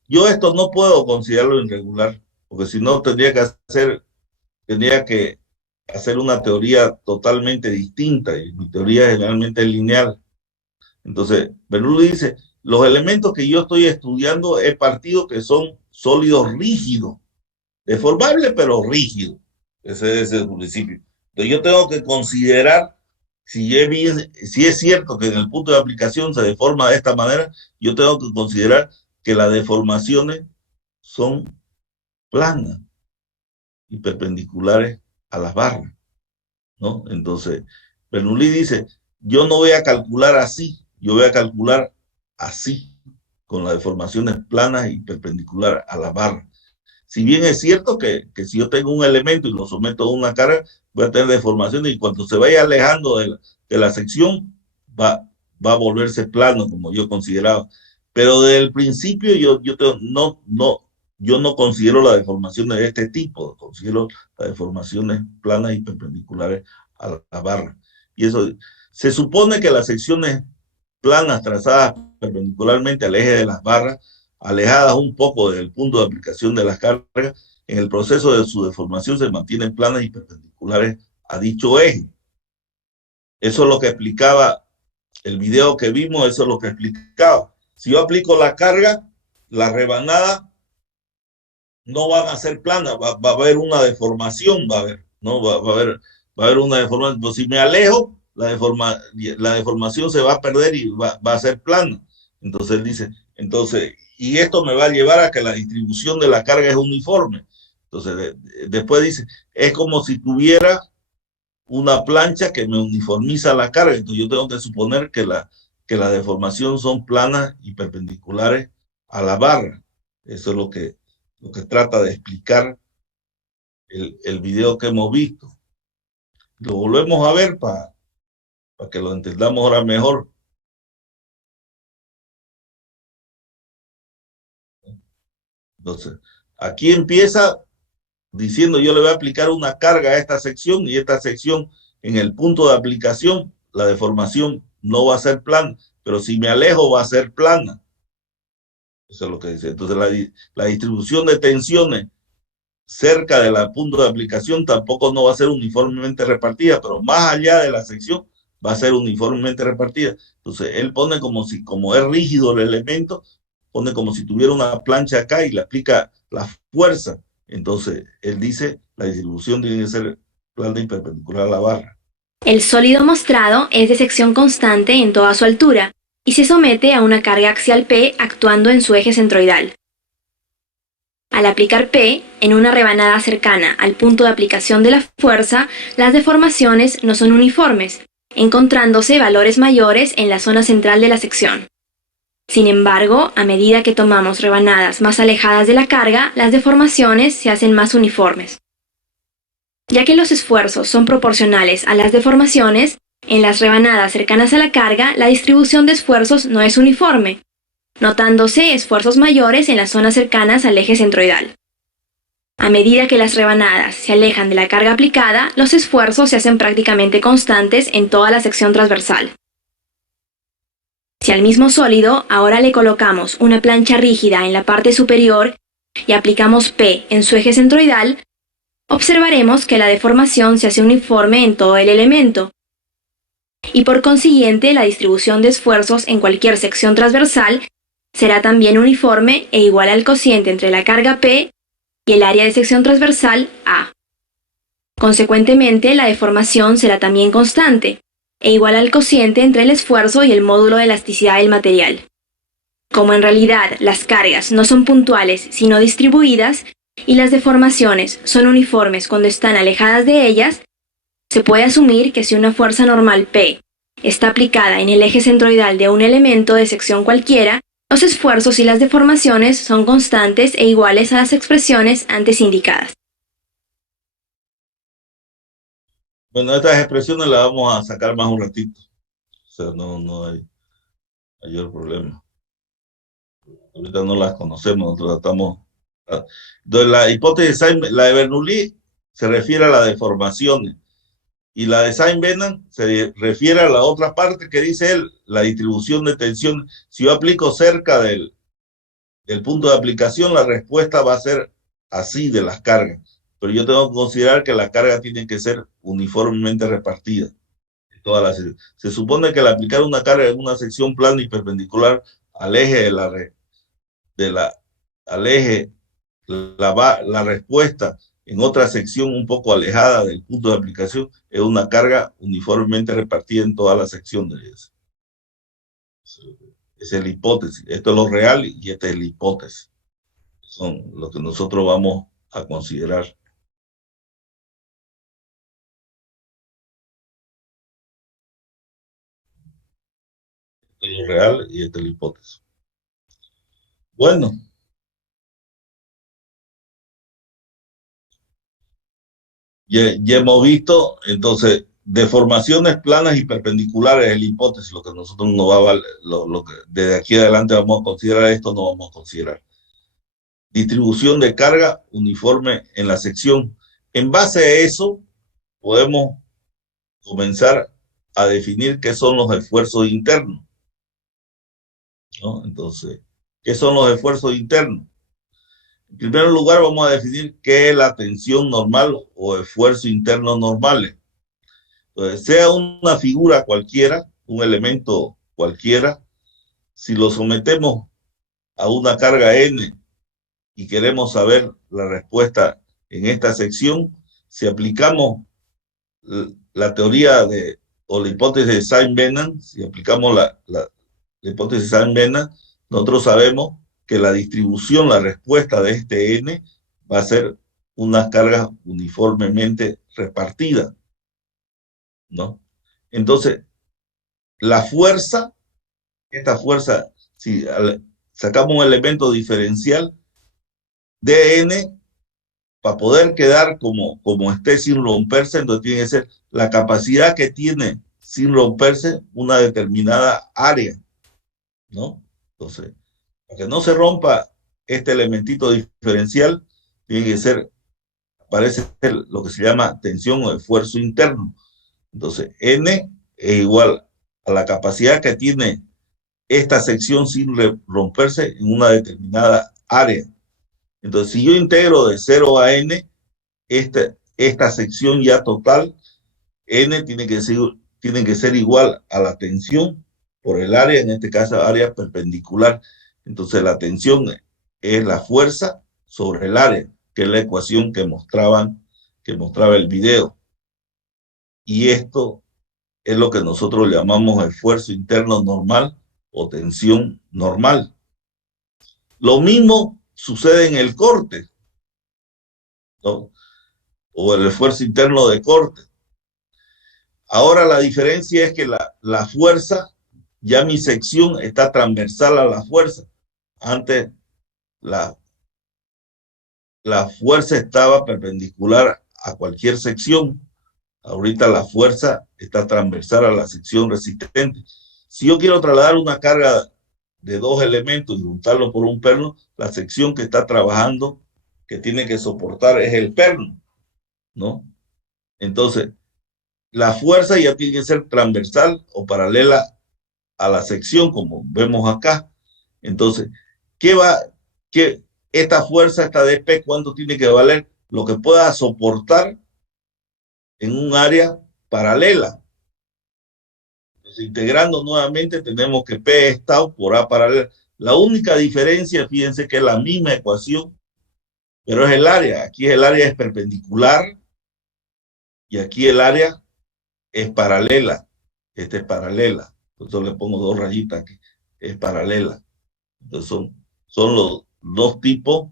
Yo esto no puedo considerarlo irregular, porque si no tendría que hacer una teoría totalmente distinta, y mi teoría generalmente es lineal. Entonces, Bernoulli dice, los elementos que yo estoy estudiando he partido que son sólidos rígidos, deformables pero rígidos. Ese es el principio. Entonces yo tengo que considerar, si es cierto que en el punto de aplicación se deforma de esta manera, yo tengo que considerar que las deformaciones son planas y perpendiculares a las barras, ¿no? Entonces, Bernoulli dice, yo no voy a calcular así, yo voy a calcular así, con las deformaciones planas y perpendiculares a la barra. Si bien es cierto que si yo tengo un elemento y lo someto a una carga, voy a tener deformaciones y cuando se vaya alejando de la sección, va a volverse plano, como yo consideraba. Pero desde el principio yo no considero las deformaciones de este tipo, considero las deformaciones planas y perpendiculares a la barra. Y eso, se supone que las secciones planas trazadas perpendicularmente al eje de las barras, alejadas un poco del punto de aplicación de las cargas, en el proceso de su deformación se mantienen planas y perpendiculares a dicho eje. Eso es lo que explicaba el video que vimos, eso es lo que explicaba. Si yo aplico la carga, la rebanada no van a ser planas, va a haber una deformación, ¿no? Va a haber una deformación. Pues si me alejo, la deformación se va a perder y va a ser plana. Entonces él dice, Entonces, y esto me va a llevar a que la distribución de la carga es uniforme. Entonces, después dice, es como si tuviera una plancha que me uniformiza la carga. Entonces, yo tengo que suponer que la deformación son planas y perpendiculares a la barra. Eso es lo que trata de explicar el video que hemos visto. Lo volvemos a ver para que lo entendamos ahora mejor. Entonces, aquí empieza diciendo yo le voy a aplicar una carga a esta sección y esta sección en el punto de aplicación, la deformación no va a ser plana, pero si me alejo va a ser plana. Eso es lo que dice. Entonces la distribución de tensiones cerca del punto de aplicación tampoco no va a ser uniformemente repartida, pero más allá de la sección va a ser uniformemente repartida. Entonces él pone como es rígido el elemento, pone como si tuviera una plancha acá y le aplica la fuerza. Entonces él dice la distribución tiene que ser plana y perpendicular a la barra. El sólido mostrado es de sección constante en toda su altura y se somete a una carga axial P actuando en su eje centroidal. Al aplicar P en una rebanada cercana al punto de aplicación de la fuerza, las deformaciones no son uniformes, encontrándose valores mayores en la zona central de la sección. Sin embargo, a medida que tomamos rebanadas más alejadas de la carga, las deformaciones se hacen más uniformes. Ya que los esfuerzos son proporcionales a las deformaciones, en las rebanadas cercanas a la carga, la distribución de esfuerzos no es uniforme, notándose esfuerzos mayores en las zonas cercanas al eje centroidal. A medida que las rebanadas se alejan de la carga aplicada, los esfuerzos se hacen prácticamente constantes en toda la sección transversal. Si al mismo sólido ahora le colocamos una plancha rígida en la parte superior y aplicamos P en su eje centroidal, observaremos que la deformación se hace uniforme en todo el elemento, y por consiguiente la distribución de esfuerzos en cualquier sección transversal será también uniforme e igual al cociente entre la carga P y el área de sección transversal A. Consecuentemente, la deformación será también constante, e igual al cociente entre el esfuerzo y el módulo de elasticidad del material. Como en realidad las cargas no son puntuales sino distribuidas, y las deformaciones son uniformes cuando están alejadas de ellas, se puede asumir que si una fuerza normal P está aplicada en el eje centroidal de un elemento de sección cualquiera, los esfuerzos y las deformaciones son constantes e iguales a las expresiones antes indicadas. Bueno, estas expresiones las vamos a sacar más un ratito. O sea, no hay mayor problema. Ahorita no las conocemos, nosotros tratamos. Entonces, la hipótesis la de Bernoulli se refiere a las deformaciones y la de Saint-Venant se refiere a la otra parte que dice él, la distribución de tensión. Si yo aplico cerca del punto de aplicación, la respuesta va a ser así de las cargas. Pero yo tengo que considerar que la carga tiene que ser uniformemente repartida. Se supone que al aplicar una carga en una sección plana y perpendicular al eje la respuesta en otra sección un poco alejada del punto de aplicación es una carga uniformemente repartida en toda la sección de eso. Esa es la hipótesis. Esto es lo real y esta es la hipótesis. Son lo que nosotros vamos a considerar. Esto es lo real y esta es la hipótesis. Bueno. Ya hemos visto, entonces, deformaciones planas y perpendiculares es la hipótesis, lo que nosotros no va a valer, lo que desde aquí adelante vamos a considerar, esto no vamos a considerar. Distribución de carga uniforme en la sección. En base a eso, podemos comenzar a definir qué son los esfuerzos internos, ¿no? Entonces, ¿qué son los esfuerzos internos? En primer lugar, vamos a definir qué es la tensión normal o esfuerzo interno normales. Entonces, sea una figura cualquiera, un elemento cualquiera, si lo sometemos a una carga N y queremos saber la respuesta en esta sección, si aplicamos la teoría o la hipótesis de Saint-Venant, si aplicamos la hipótesis de Saint-Venant, nosotros sabemos que la distribución, la respuesta de este N va a ser unas cargas uniformemente repartidas, ¿no? Entonces, la fuerza, esta fuerza, si sacamos un elemento diferencial, dN, para poder quedar como esté sin romperse, entonces tiene que ser la capacidad que tiene sin romperse una determinada área, ¿no? Entonces, para que no se rompa este elementito diferencial, tiene que ser, parece ser lo que se llama tensión o esfuerzo interno. Entonces, N es igual a la capacidad que tiene esta sección sin romperse en una determinada área. Entonces, si yo integro de 0 a N, esta sección ya total, N tiene que ser igual a la tensión por el área, en este caso área perpendicular. Entonces la tensión es la fuerza sobre el área, que es la ecuación que mostraba el video. Y esto es lo que nosotros llamamos esfuerzo interno normal o tensión normal. Lo mismo sucede en el corte, ¿no? O el esfuerzo interno de corte. Ahora la diferencia es que la fuerza, ya mi sección está transversal a la fuerza. Antes la fuerza estaba perpendicular a cualquier sección. Ahorita la fuerza está transversal a la sección resistente. Si yo quiero trasladar una carga de 2 elementos y juntarlo por un perno, la sección que está trabajando, que tiene que soportar, es el perno, ¿no? Entonces, la fuerza ya tiene que ser transversal o paralela a la sección, como vemos acá. Entonces, esta fuerza, esta dP, ¿cuánto tiene que valer? Lo que pueda soportar en un área paralela. Entonces, integrando nuevamente, tenemos que P es tau por A paralela. La única diferencia, fíjense que es la misma ecuación, pero es el área. Aquí el área es perpendicular y aquí el área es paralela. Esta es paralela. Entonces le pongo 2 rayitas aquí. Es paralela. Entonces son los 2 tipos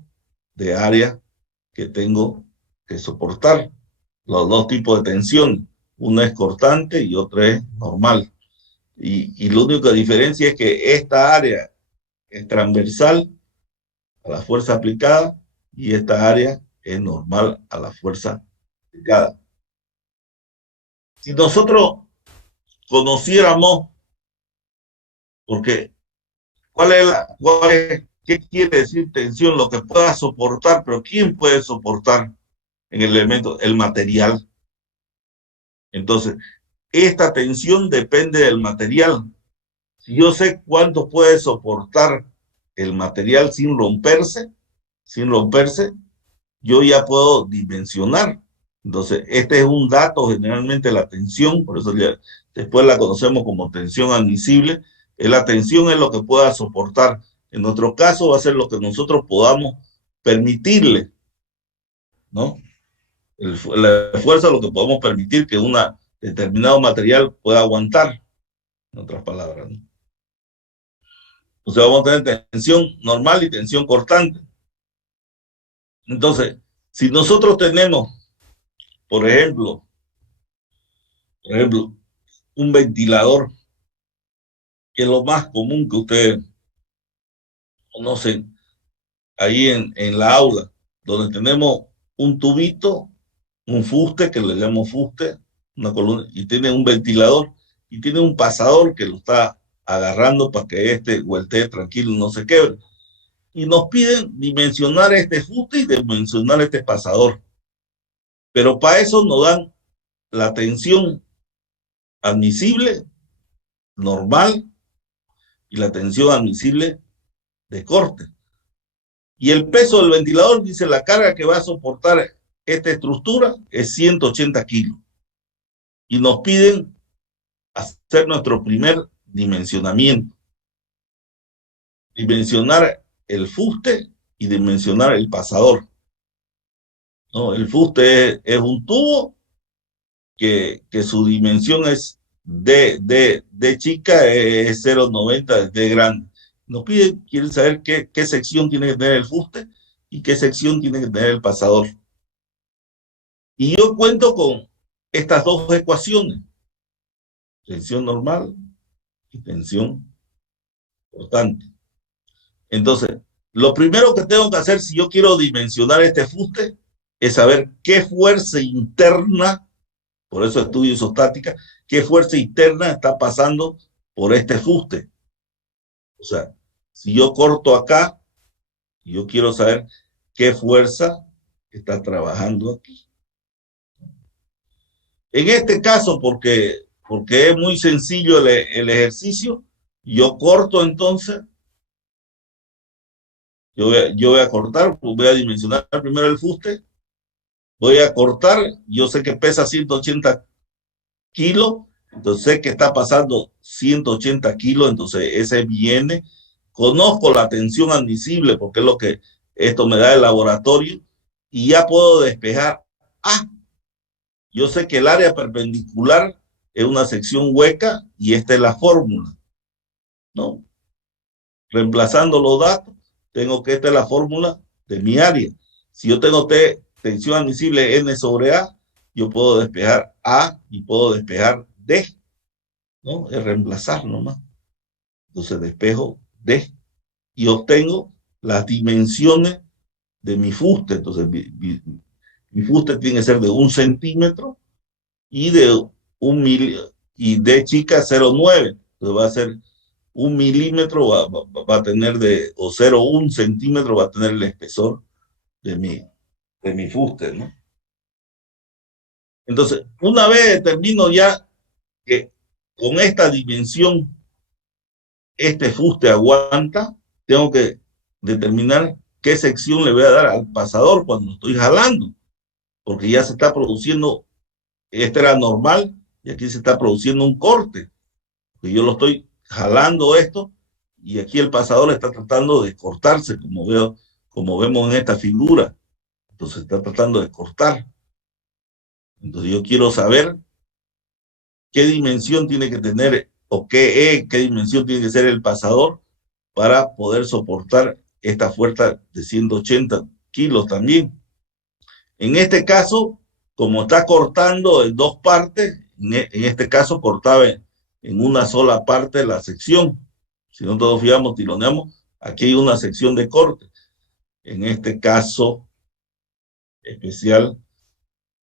de área que tengo que soportar. Los 2 tipos de tensión. Una es cortante y otra es normal. Y la única diferencia es que esta área es transversal a la fuerza aplicada y esta área es normal a la fuerza aplicada. Si nosotros conociéramos, porque ¿qué quiere decir tensión? Lo que pueda soportar, pero ¿quién puede soportar en el elemento? El material. Entonces, esta tensión depende del material. Si yo sé cuánto puede soportar el material sin romperse, yo ya puedo dimensionar. Entonces, este es un dato, generalmente la tensión, por eso después la conocemos como tensión admisible. La tensión es lo que pueda soportar. En nuestro caso va a ser lo que nosotros podamos permitirle, ¿no? La fuerza es lo que podemos permitir que un determinado material pueda aguantar, en otras palabras, ¿no? O sea, vamos a tener tensión normal y tensión cortante. Entonces, si nosotros tenemos, por ejemplo, un ventilador, que es lo más común que ustedes conocen ahí en la aula, donde tenemos un tubito, un fuste, que le llamamos fuste, una columna, y tiene un ventilador, y tiene un pasador que lo está agarrando para que este vueltee tranquilo, no se quebre. Y nos piden dimensionar este fuste y dimensionar este pasador. Pero para eso nos dan la tensión admisible, normal, y la tensión admisible de corte. Y el peso del ventilador, dice, la carga que va a soportar esta estructura es 180 kilos. Y nos piden hacer nuestro primer dimensionamiento. Dimensionar el fuste y dimensionar el pasador, ¿no? El fuste es un tubo que su dimensión es D chica, es 0,90 de D grande. Nos piden, quieren saber qué sección tiene que tener el fuste y qué sección tiene que tener el pasador. Y yo cuento con estas dos ecuaciones, tensión normal y tensión cortante. Entonces, lo primero que tengo que hacer si yo quiero dimensionar este fuste es saber qué fuerza interna, por eso estudio isostática, qué fuerza interna está pasando por este fuste. O sea, si yo corto acá, yo quiero saber qué fuerza está trabajando aquí. En este caso, porque es muy sencillo el ejercicio, yo corto entonces, yo voy a cortar, voy a dimensionar primero el fuste, voy a cortar, yo sé que pesa 180 kilos, entonces sé que está pasando 180 kilos, entonces ese viene, conozco la tensión admisible porque es lo que esto me da el laboratorio y ya puedo despejar. Yo sé que el área perpendicular es una sección hueca y esta es la fórmula, ¿no? Reemplazando los datos, tengo que esta es la fórmula de mi área. Si yo tengo tensión admisible N sobre A, yo puedo despejar A y puedo despejar D, ¿no? Es reemplazar nomás. Entonces despejo D y obtengo las dimensiones de mi fuste. Entonces mi fuste tiene que ser de 1 centímetro y de y D chica 0,9. Entonces va a ser 1 milímetro, va a tener o 0,1 centímetro va a tener el espesor de mi fuste, ¿no? Entonces, una vez determino ya que con esta dimensión este fuste aguanta, tengo que determinar qué sección le voy a dar al pasador cuando estoy jalando, porque ya se está produciendo, este era normal, y aquí se está produciendo un corte, que yo lo estoy jalando esto, y aquí el pasador está tratando de cortarse, como vemos en esta figura, entonces está tratando de cortar. Entonces yo quiero saber qué dimensión tiene que tener, o qué dimensión tiene que ser el pasador para poder soportar esta fuerza de 180 kilos también. En este caso, como está cortando en dos partes, en este caso cortaba en una sola parte la sección. Si no todos fijamos, tironeamos, aquí hay una sección de corte. En este caso especial,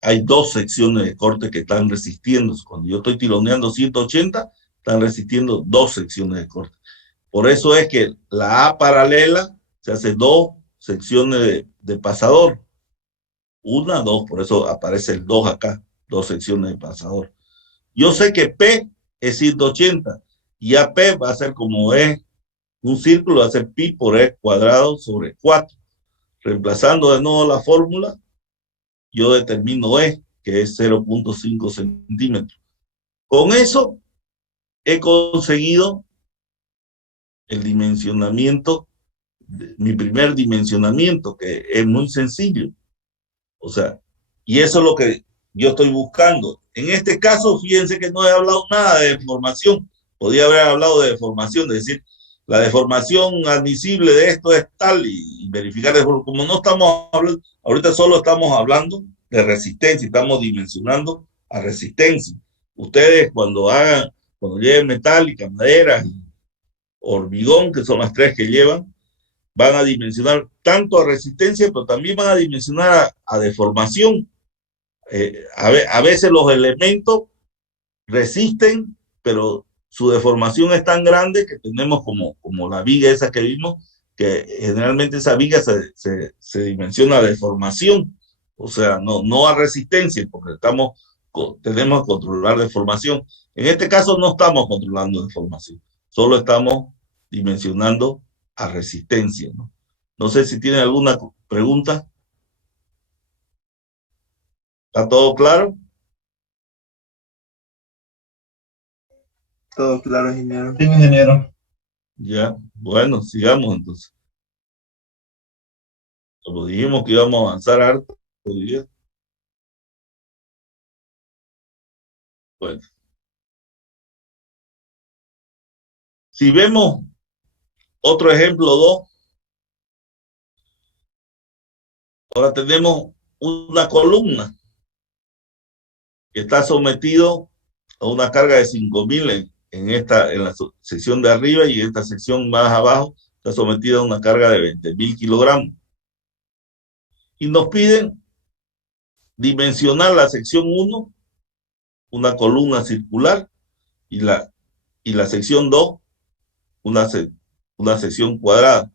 hay dos secciones de corte que están resistiendo. Cuando yo estoy tironeando 180, están resistiendo dos secciones de corte. Por eso es que la A paralela se hace dos secciones de pasador. Una, dos, por eso aparece el 2 acá, dos secciones de pasador. Yo sé que P es 180 y AP va a ser como es un círculo, va a ser pi por E cuadrado sobre 4. Reemplazando de nuevo la fórmula, yo determino E, que es 0,5 centímetros. Con eso he conseguido el dimensionamiento, mi primer dimensionamiento, que es muy sencillo. O sea, y eso es lo que yo estoy buscando. En este caso, fíjense que no he hablado nada de deformación. Podría haber hablado de deformación, de decir, la deformación admisible de esto es tal y verificar, como no estamos hablando, ahorita solo estamos hablando de resistencia, estamos dimensionando a resistencia. Ustedes cuando lleven metálica, madera, hormigón, que son las tres que llevan, van a dimensionar tanto a resistencia, pero también van a dimensionar a deformación. A veces los elementos resisten, pero su deformación es tan grande que tenemos como la viga esa que vimos, que generalmente esa viga se dimensiona a deformación, o sea, no a resistencia, porque tenemos que controlar deformación. En este caso no estamos controlando deformación, solo estamos dimensionando a resistencia, ¿no? No sé si tienen alguna pregunta. ¿Está todo claro? Todo claro, ingeniero. Sí, ingeniero. Ya, bueno, sigamos entonces. Como dijimos que íbamos a avanzar harto hoy día. Bueno, si vemos Otro ejemplo 2. Ahora tenemos una columna que está sometido a una carga de 5.000 en la sección de arriba, y en esta sección más abajo está sometida a una carga de 20.000 kilogramos. Y nos piden dimensionar la sección 1, una columna circular, y la sección 2, una sección cuadrada.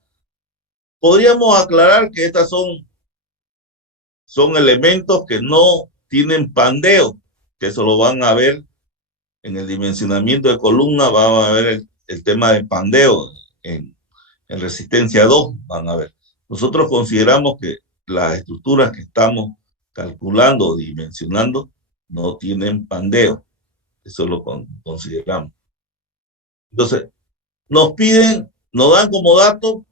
Podríamos aclarar que estas son elementos que no tienen pandeo, que eso lo van a ver en el dimensionamiento de columna. Van a ver el tema de pandeo en resistencia 2, van a ver. Nosotros consideramos que las estructuras que estamos calculando o dimensionando no tienen pandeo. Eso lo consideramos. Entonces, nos dan como dato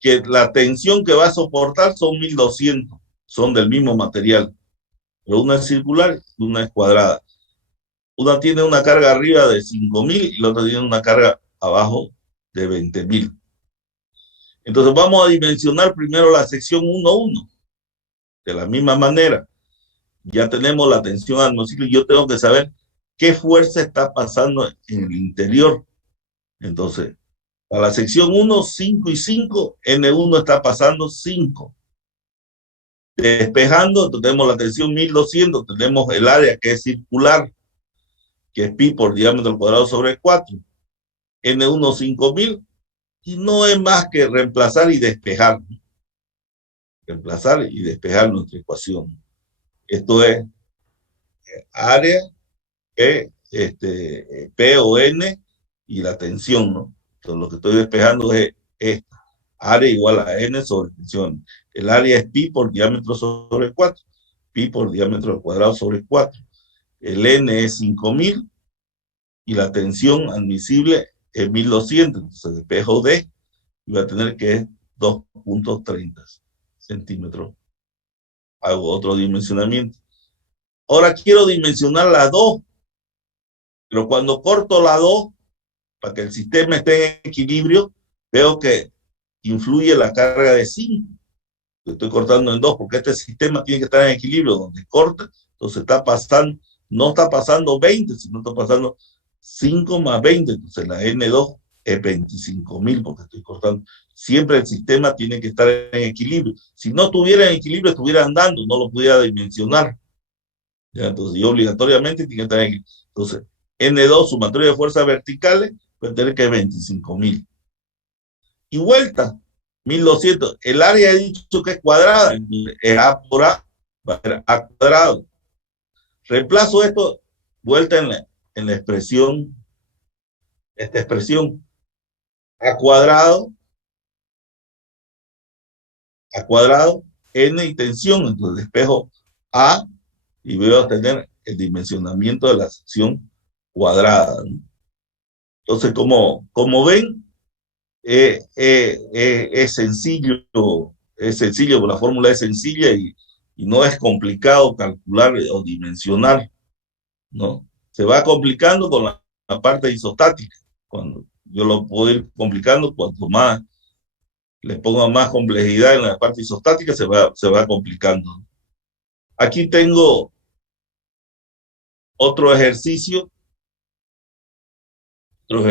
que la tensión que va a soportar son 1.200, son del mismo material, pero una es circular y una es cuadrada. Una tiene una carga arriba de 5.000 y la otra tiene una carga abajo de 20.000. Entonces vamos a dimensionar primero la sección 1-1. De la misma manera, ya tenemos la tensión atmosférica y yo tengo que saber qué fuerza está pasando en el interior. Entonces, para la sección 1, 5 y 5, N1 está pasando 5. Despejando, tenemos la tensión 1.200, tenemos el área que es circular, que es pi por diámetro al cuadrado sobre 4. N1, 5.000, y no es más que reemplazar y despejar. Reemplazar y despejar nuestra ecuación. Esto es área, P o N, y la tensión, ¿no? Entonces lo que estoy despejando es esta. Área igual a N sobre tensión. El área es pi por diámetro sobre 4. Pi por diámetro al cuadrado sobre 4. El N es 5.000 y la tensión admisible es 1.200. Entonces despejo D y voy a tener que es 2.30 centímetros. Hago otro dimensionamiento. Ahora quiero dimensionar la 2, pero cuando corto la 2, para que el sistema esté en equilibrio, veo que influye la carga de 5. Lo estoy cortando en 2, porque este sistema tiene que estar en equilibrio. Donde corta, entonces no está pasando 20, sino está pasando 5 más 20. Entonces la N2 es 25.000, porque estoy cortando. Siempre el sistema tiene que estar en equilibrio. Si no estuviera en equilibrio, estuviera andando, no lo pudiera dimensionar. ¿Ya? Entonces yo obligatoriamente tiene que estar en equilibrio. Entonces N2, sumatoria de fuerzas verticales, puede tener que es 25.000. Y vuelta, 1.200. El área he dicho que es cuadrada, es A por A, va a ser A cuadrado. Reemplazo esto, vuelta en la expresión, esta expresión, A cuadrado, N y tensión. Entonces despejo A y voy a obtener el dimensionamiento de la sección cuadrada, ¿no? Entonces, como ven, es sencillo, la fórmula es sencilla y no es complicado calcular o dimensionar, ¿no? Se va complicando con la parte isostática. Cuando yo lo puedo ir complicando, cuanto más le pongo más complejidad en la parte isostática, se va complicando. Aquí tengo otro ejercicio. El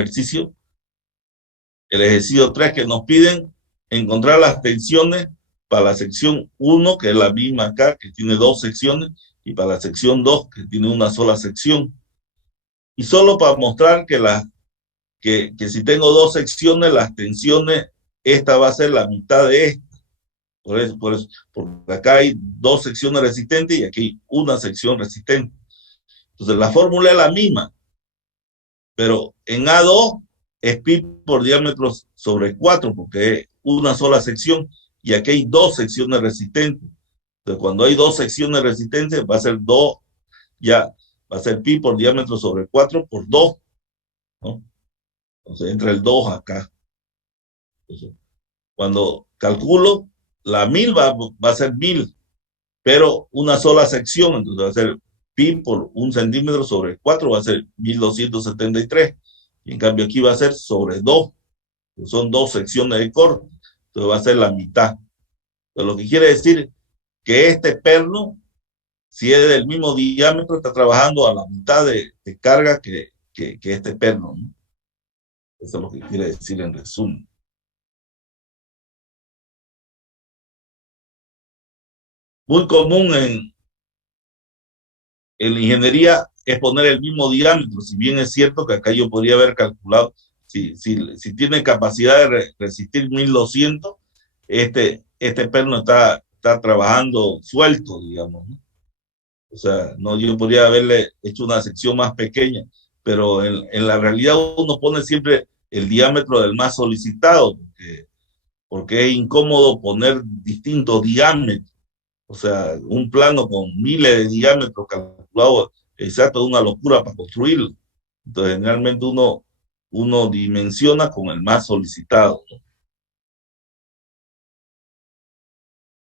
ejercicio 3, que nos piden encontrar las tensiones para la sección 1, que es la misma acá, que tiene 2 secciones, y para la sección 2, que tiene una sola sección. Y solo para mostrar que si tengo 2 secciones, las tensiones, esta va a ser la mitad de esta. Por eso, porque acá hay 2 secciones resistentes y aquí hay una sección resistente. Entonces la fórmula es la misma, pero en A2 es pi por diámetro sobre 4, porque es una sola sección, y aquí hay 2 secciones resistentes. Entonces, cuando hay 2 secciones resistentes, va a ser 2, ya, va a ser pi por diámetro sobre 4 por 2, ¿no? Entonces entra el 2 acá. Entonces, cuando calculo, la 1.000 va a ser 1.000, pero una sola sección, entonces va a ser pi por 1 centímetro sobre 4, va a ser 1.273. Y en cambio aquí va a ser sobre 2, son 2 secciones de corte, entonces va a ser la mitad. Entonces, lo que quiere decir que este perno, si es del mismo diámetro, está trabajando a la mitad de carga que este perno, ¿no? Eso es lo que quiere decir en resumen. Muy común en la ingeniería es poner el mismo diámetro, si bien es cierto que acá yo podría haber calculado, si tiene capacidad de resistir 1200, este perno está trabajando suelto, digamos, ¿no? O sea, no, yo podría haberle hecho una sección más pequeña, pero en la realidad uno pone siempre el diámetro del más solicitado, porque es incómodo poner distintos diámetros. O sea, un plano con miles de diámetros calculados exacto es una locura para construirlo. Entonces, generalmente uno dimensiona con el más solicitado, ¿no?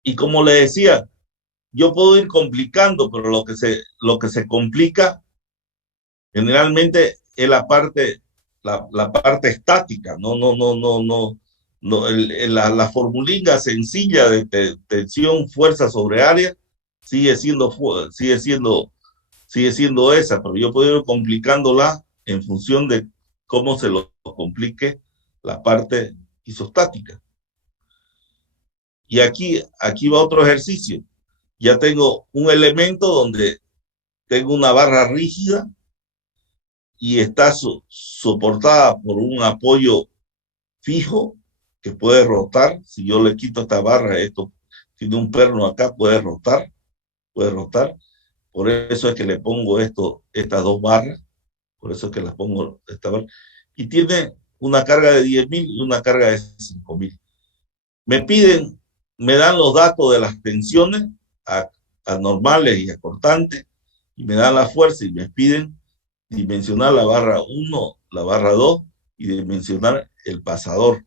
Y como le decía, yo puedo ir complicando, pero lo que se complica generalmente es la parte estática, no la formulita sencilla de tensión, fuerza sobre área sigue siendo esa, pero yo puedo ir complicándola en función de cómo se lo complique la parte isostática. Y aquí va otro ejercicio. Ya tengo un elemento donde tengo una barra rígida y está soportada por un apoyo fijo que puede rotar. Si yo le quito esta barra, esto tiene un perno acá, puede rotar. Por eso es que le pongo estas 2 barras, por eso es que las pongo esta barra. Y tiene una carga de 10.000 y una carga de 5.000. Me dan los datos de las tensiones anormales y acortantes, y me dan la fuerza y me piden dimensionar la barra 1, la barra 2 y dimensionar el pasador.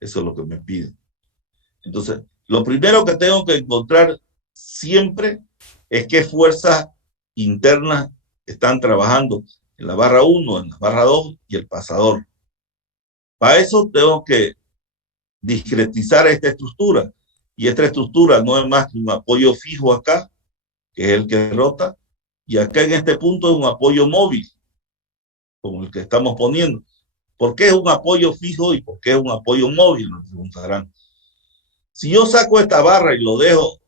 Eso es lo que me piden. Entonces, lo primero que tengo que encontrar siempre es qué fuerzas internas están trabajando en la barra 1, en la barra 2 y el pasador. Para eso tengo que discretizar esta estructura. Y esta estructura no es más que un apoyo fijo acá, que es el que rota, y acá en este punto es un apoyo móvil, como el que estamos poniendo. ¿Por qué es un apoyo fijo y por qué es un apoyo móvil? Nos preguntarán. Si yo saco esta barra y lo dejo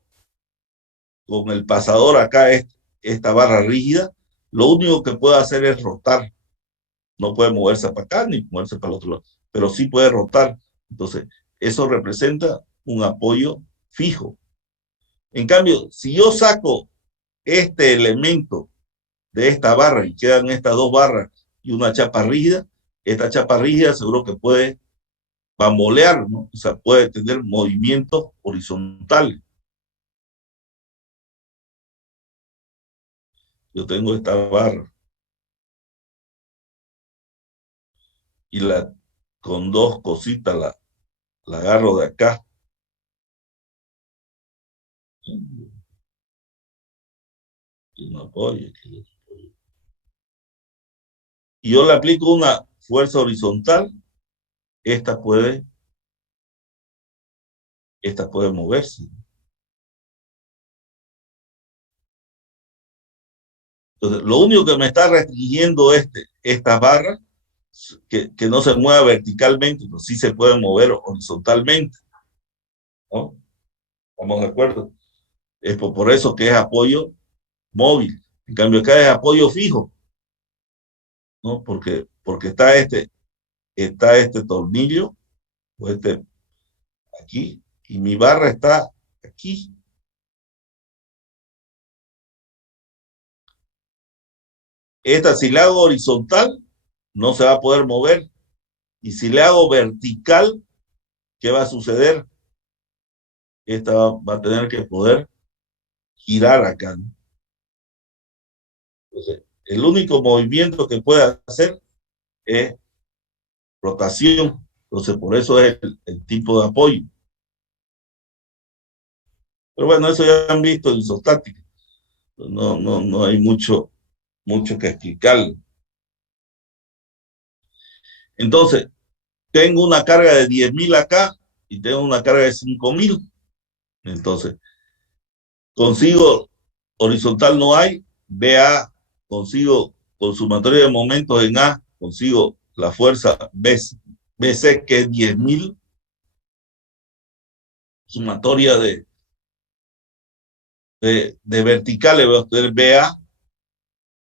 con el pasador acá, esta barra rígida, lo único que puede hacer es rotar. No puede moverse para acá ni moverse para el otro lado, pero sí puede rotar. Entonces, eso representa un apoyo fijo. En cambio, si yo saco este elemento de esta barra y quedan estas 2 barras y una chapa rígida, esta chapa rígida seguro que puede bambolear, ¿no? O sea, puede tener movimientos horizontales. Yo tengo esta barra y con 2 cositas la agarro de acá. Y un apoyo. Y yo le aplico una fuerza horizontal, esta puede moverse. Entonces, lo único que me está restringiendo estas barras, que no se mueva verticalmente, pero sí se puede mover horizontalmente, ¿no? ¿Estamos de acuerdo? Es por eso que es apoyo móvil. En cambio, acá es apoyo fijo, ¿no? Porque está este tornillo, o aquí, y mi barra está aquí. Esta, si la hago horizontal, no se va a poder mover. Y si le hago vertical, ¿qué va a suceder? Esta va a tener que poder girar acá, ¿no? Entonces, el único movimiento que puede hacer es rotación. Entonces, por eso es el tipo de apoyo. Pero bueno, eso ya han visto en isostática. No hay mucho que explicarle. Entonces, tengo una carga de 10.000 acá y tengo una carga de 5.000. Entonces, consigo horizontal no hay, BA, consigo consumatorio de momentos en A, consigo la fuerza BC que es 10.000, sumatoria de verticales, voy a obtener BA.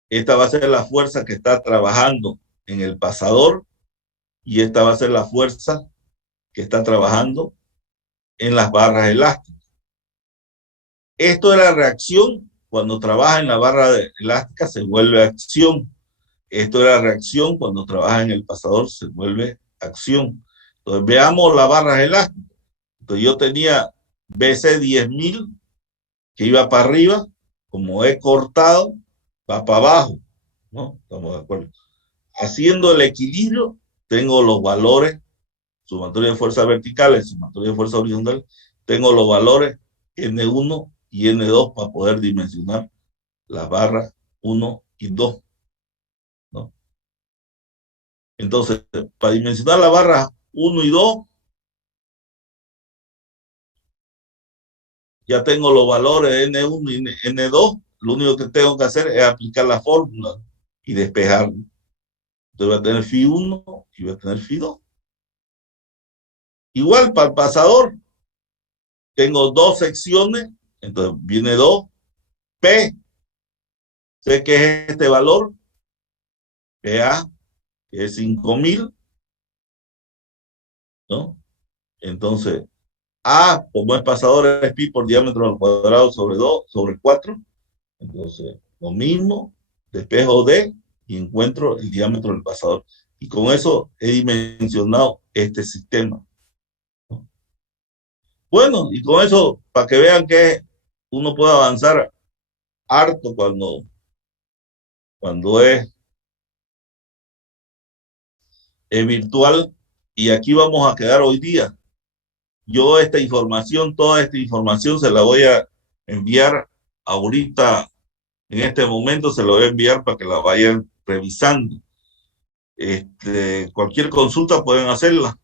Esta va a ser la fuerza que está trabajando en el pasador y esta va a ser la fuerza que está trabajando en las barras elásticas. Esto es la reacción. Cuando trabaja en la barra elástica se vuelve acción. Esto es la reacción. Cuando trabaja en el pasador se vuelve acción. Entonces veamos las barras elásticas. Entonces yo tenía BC 10.000 que iba para arriba. Como he cortado, va para abajo, ¿no? Estamos de acuerdo. Haciendo el equilibrio, tengo los valores, sumatoria de fuerzas verticales, sumatoria de fuerzas horizontales, tengo los valores N1 y N2 para poder dimensionar las barras 1 y 2, ¿no? Entonces, para dimensionar las barras 1 y 2, ya tengo los valores de N1 y N2, lo único que tengo que hacer es aplicar la fórmula y despejar. Entonces voy a tener Φ1 y voy a tener Φ2. Igual para el pasador, tengo dos secciones, entonces viene 2, P, sé que es este valor, PA, que es 5.000, ¿no? Entonces, A, como es pasador, es pi por diámetro al cuadrado sobre 2, sobre 4. Entonces, lo mismo, despejo D y encuentro el diámetro del pasador. Y con eso he dimensionado este sistema. Bueno, y con eso, para que vean que uno puede avanzar harto cuando es virtual. Y aquí vamos a quedar hoy día. Yo toda esta información se la voy a enviar ahorita, en este momento se la voy a enviar para que la vayan revisando. Cualquier consulta pueden hacerla.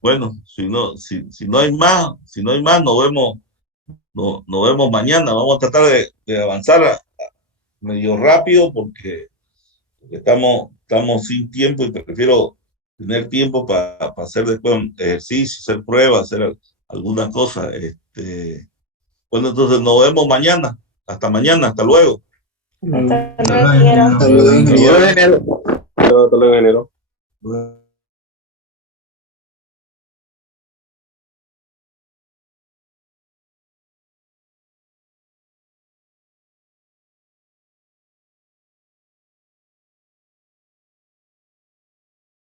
Bueno, si no hay más, nos vemos mañana. Vamos a tratar de avanzar medio rápido porque estamos sin tiempo y prefiero tener tiempo para hacer después ejercicio, hacer pruebas, hacer alguna cosa. Bueno, entonces nos vemos mañana. Hasta mañana, hasta luego. Hasta luego, ingeniero. Hasta luego, ingeniero. Hasta luego, ingeniero.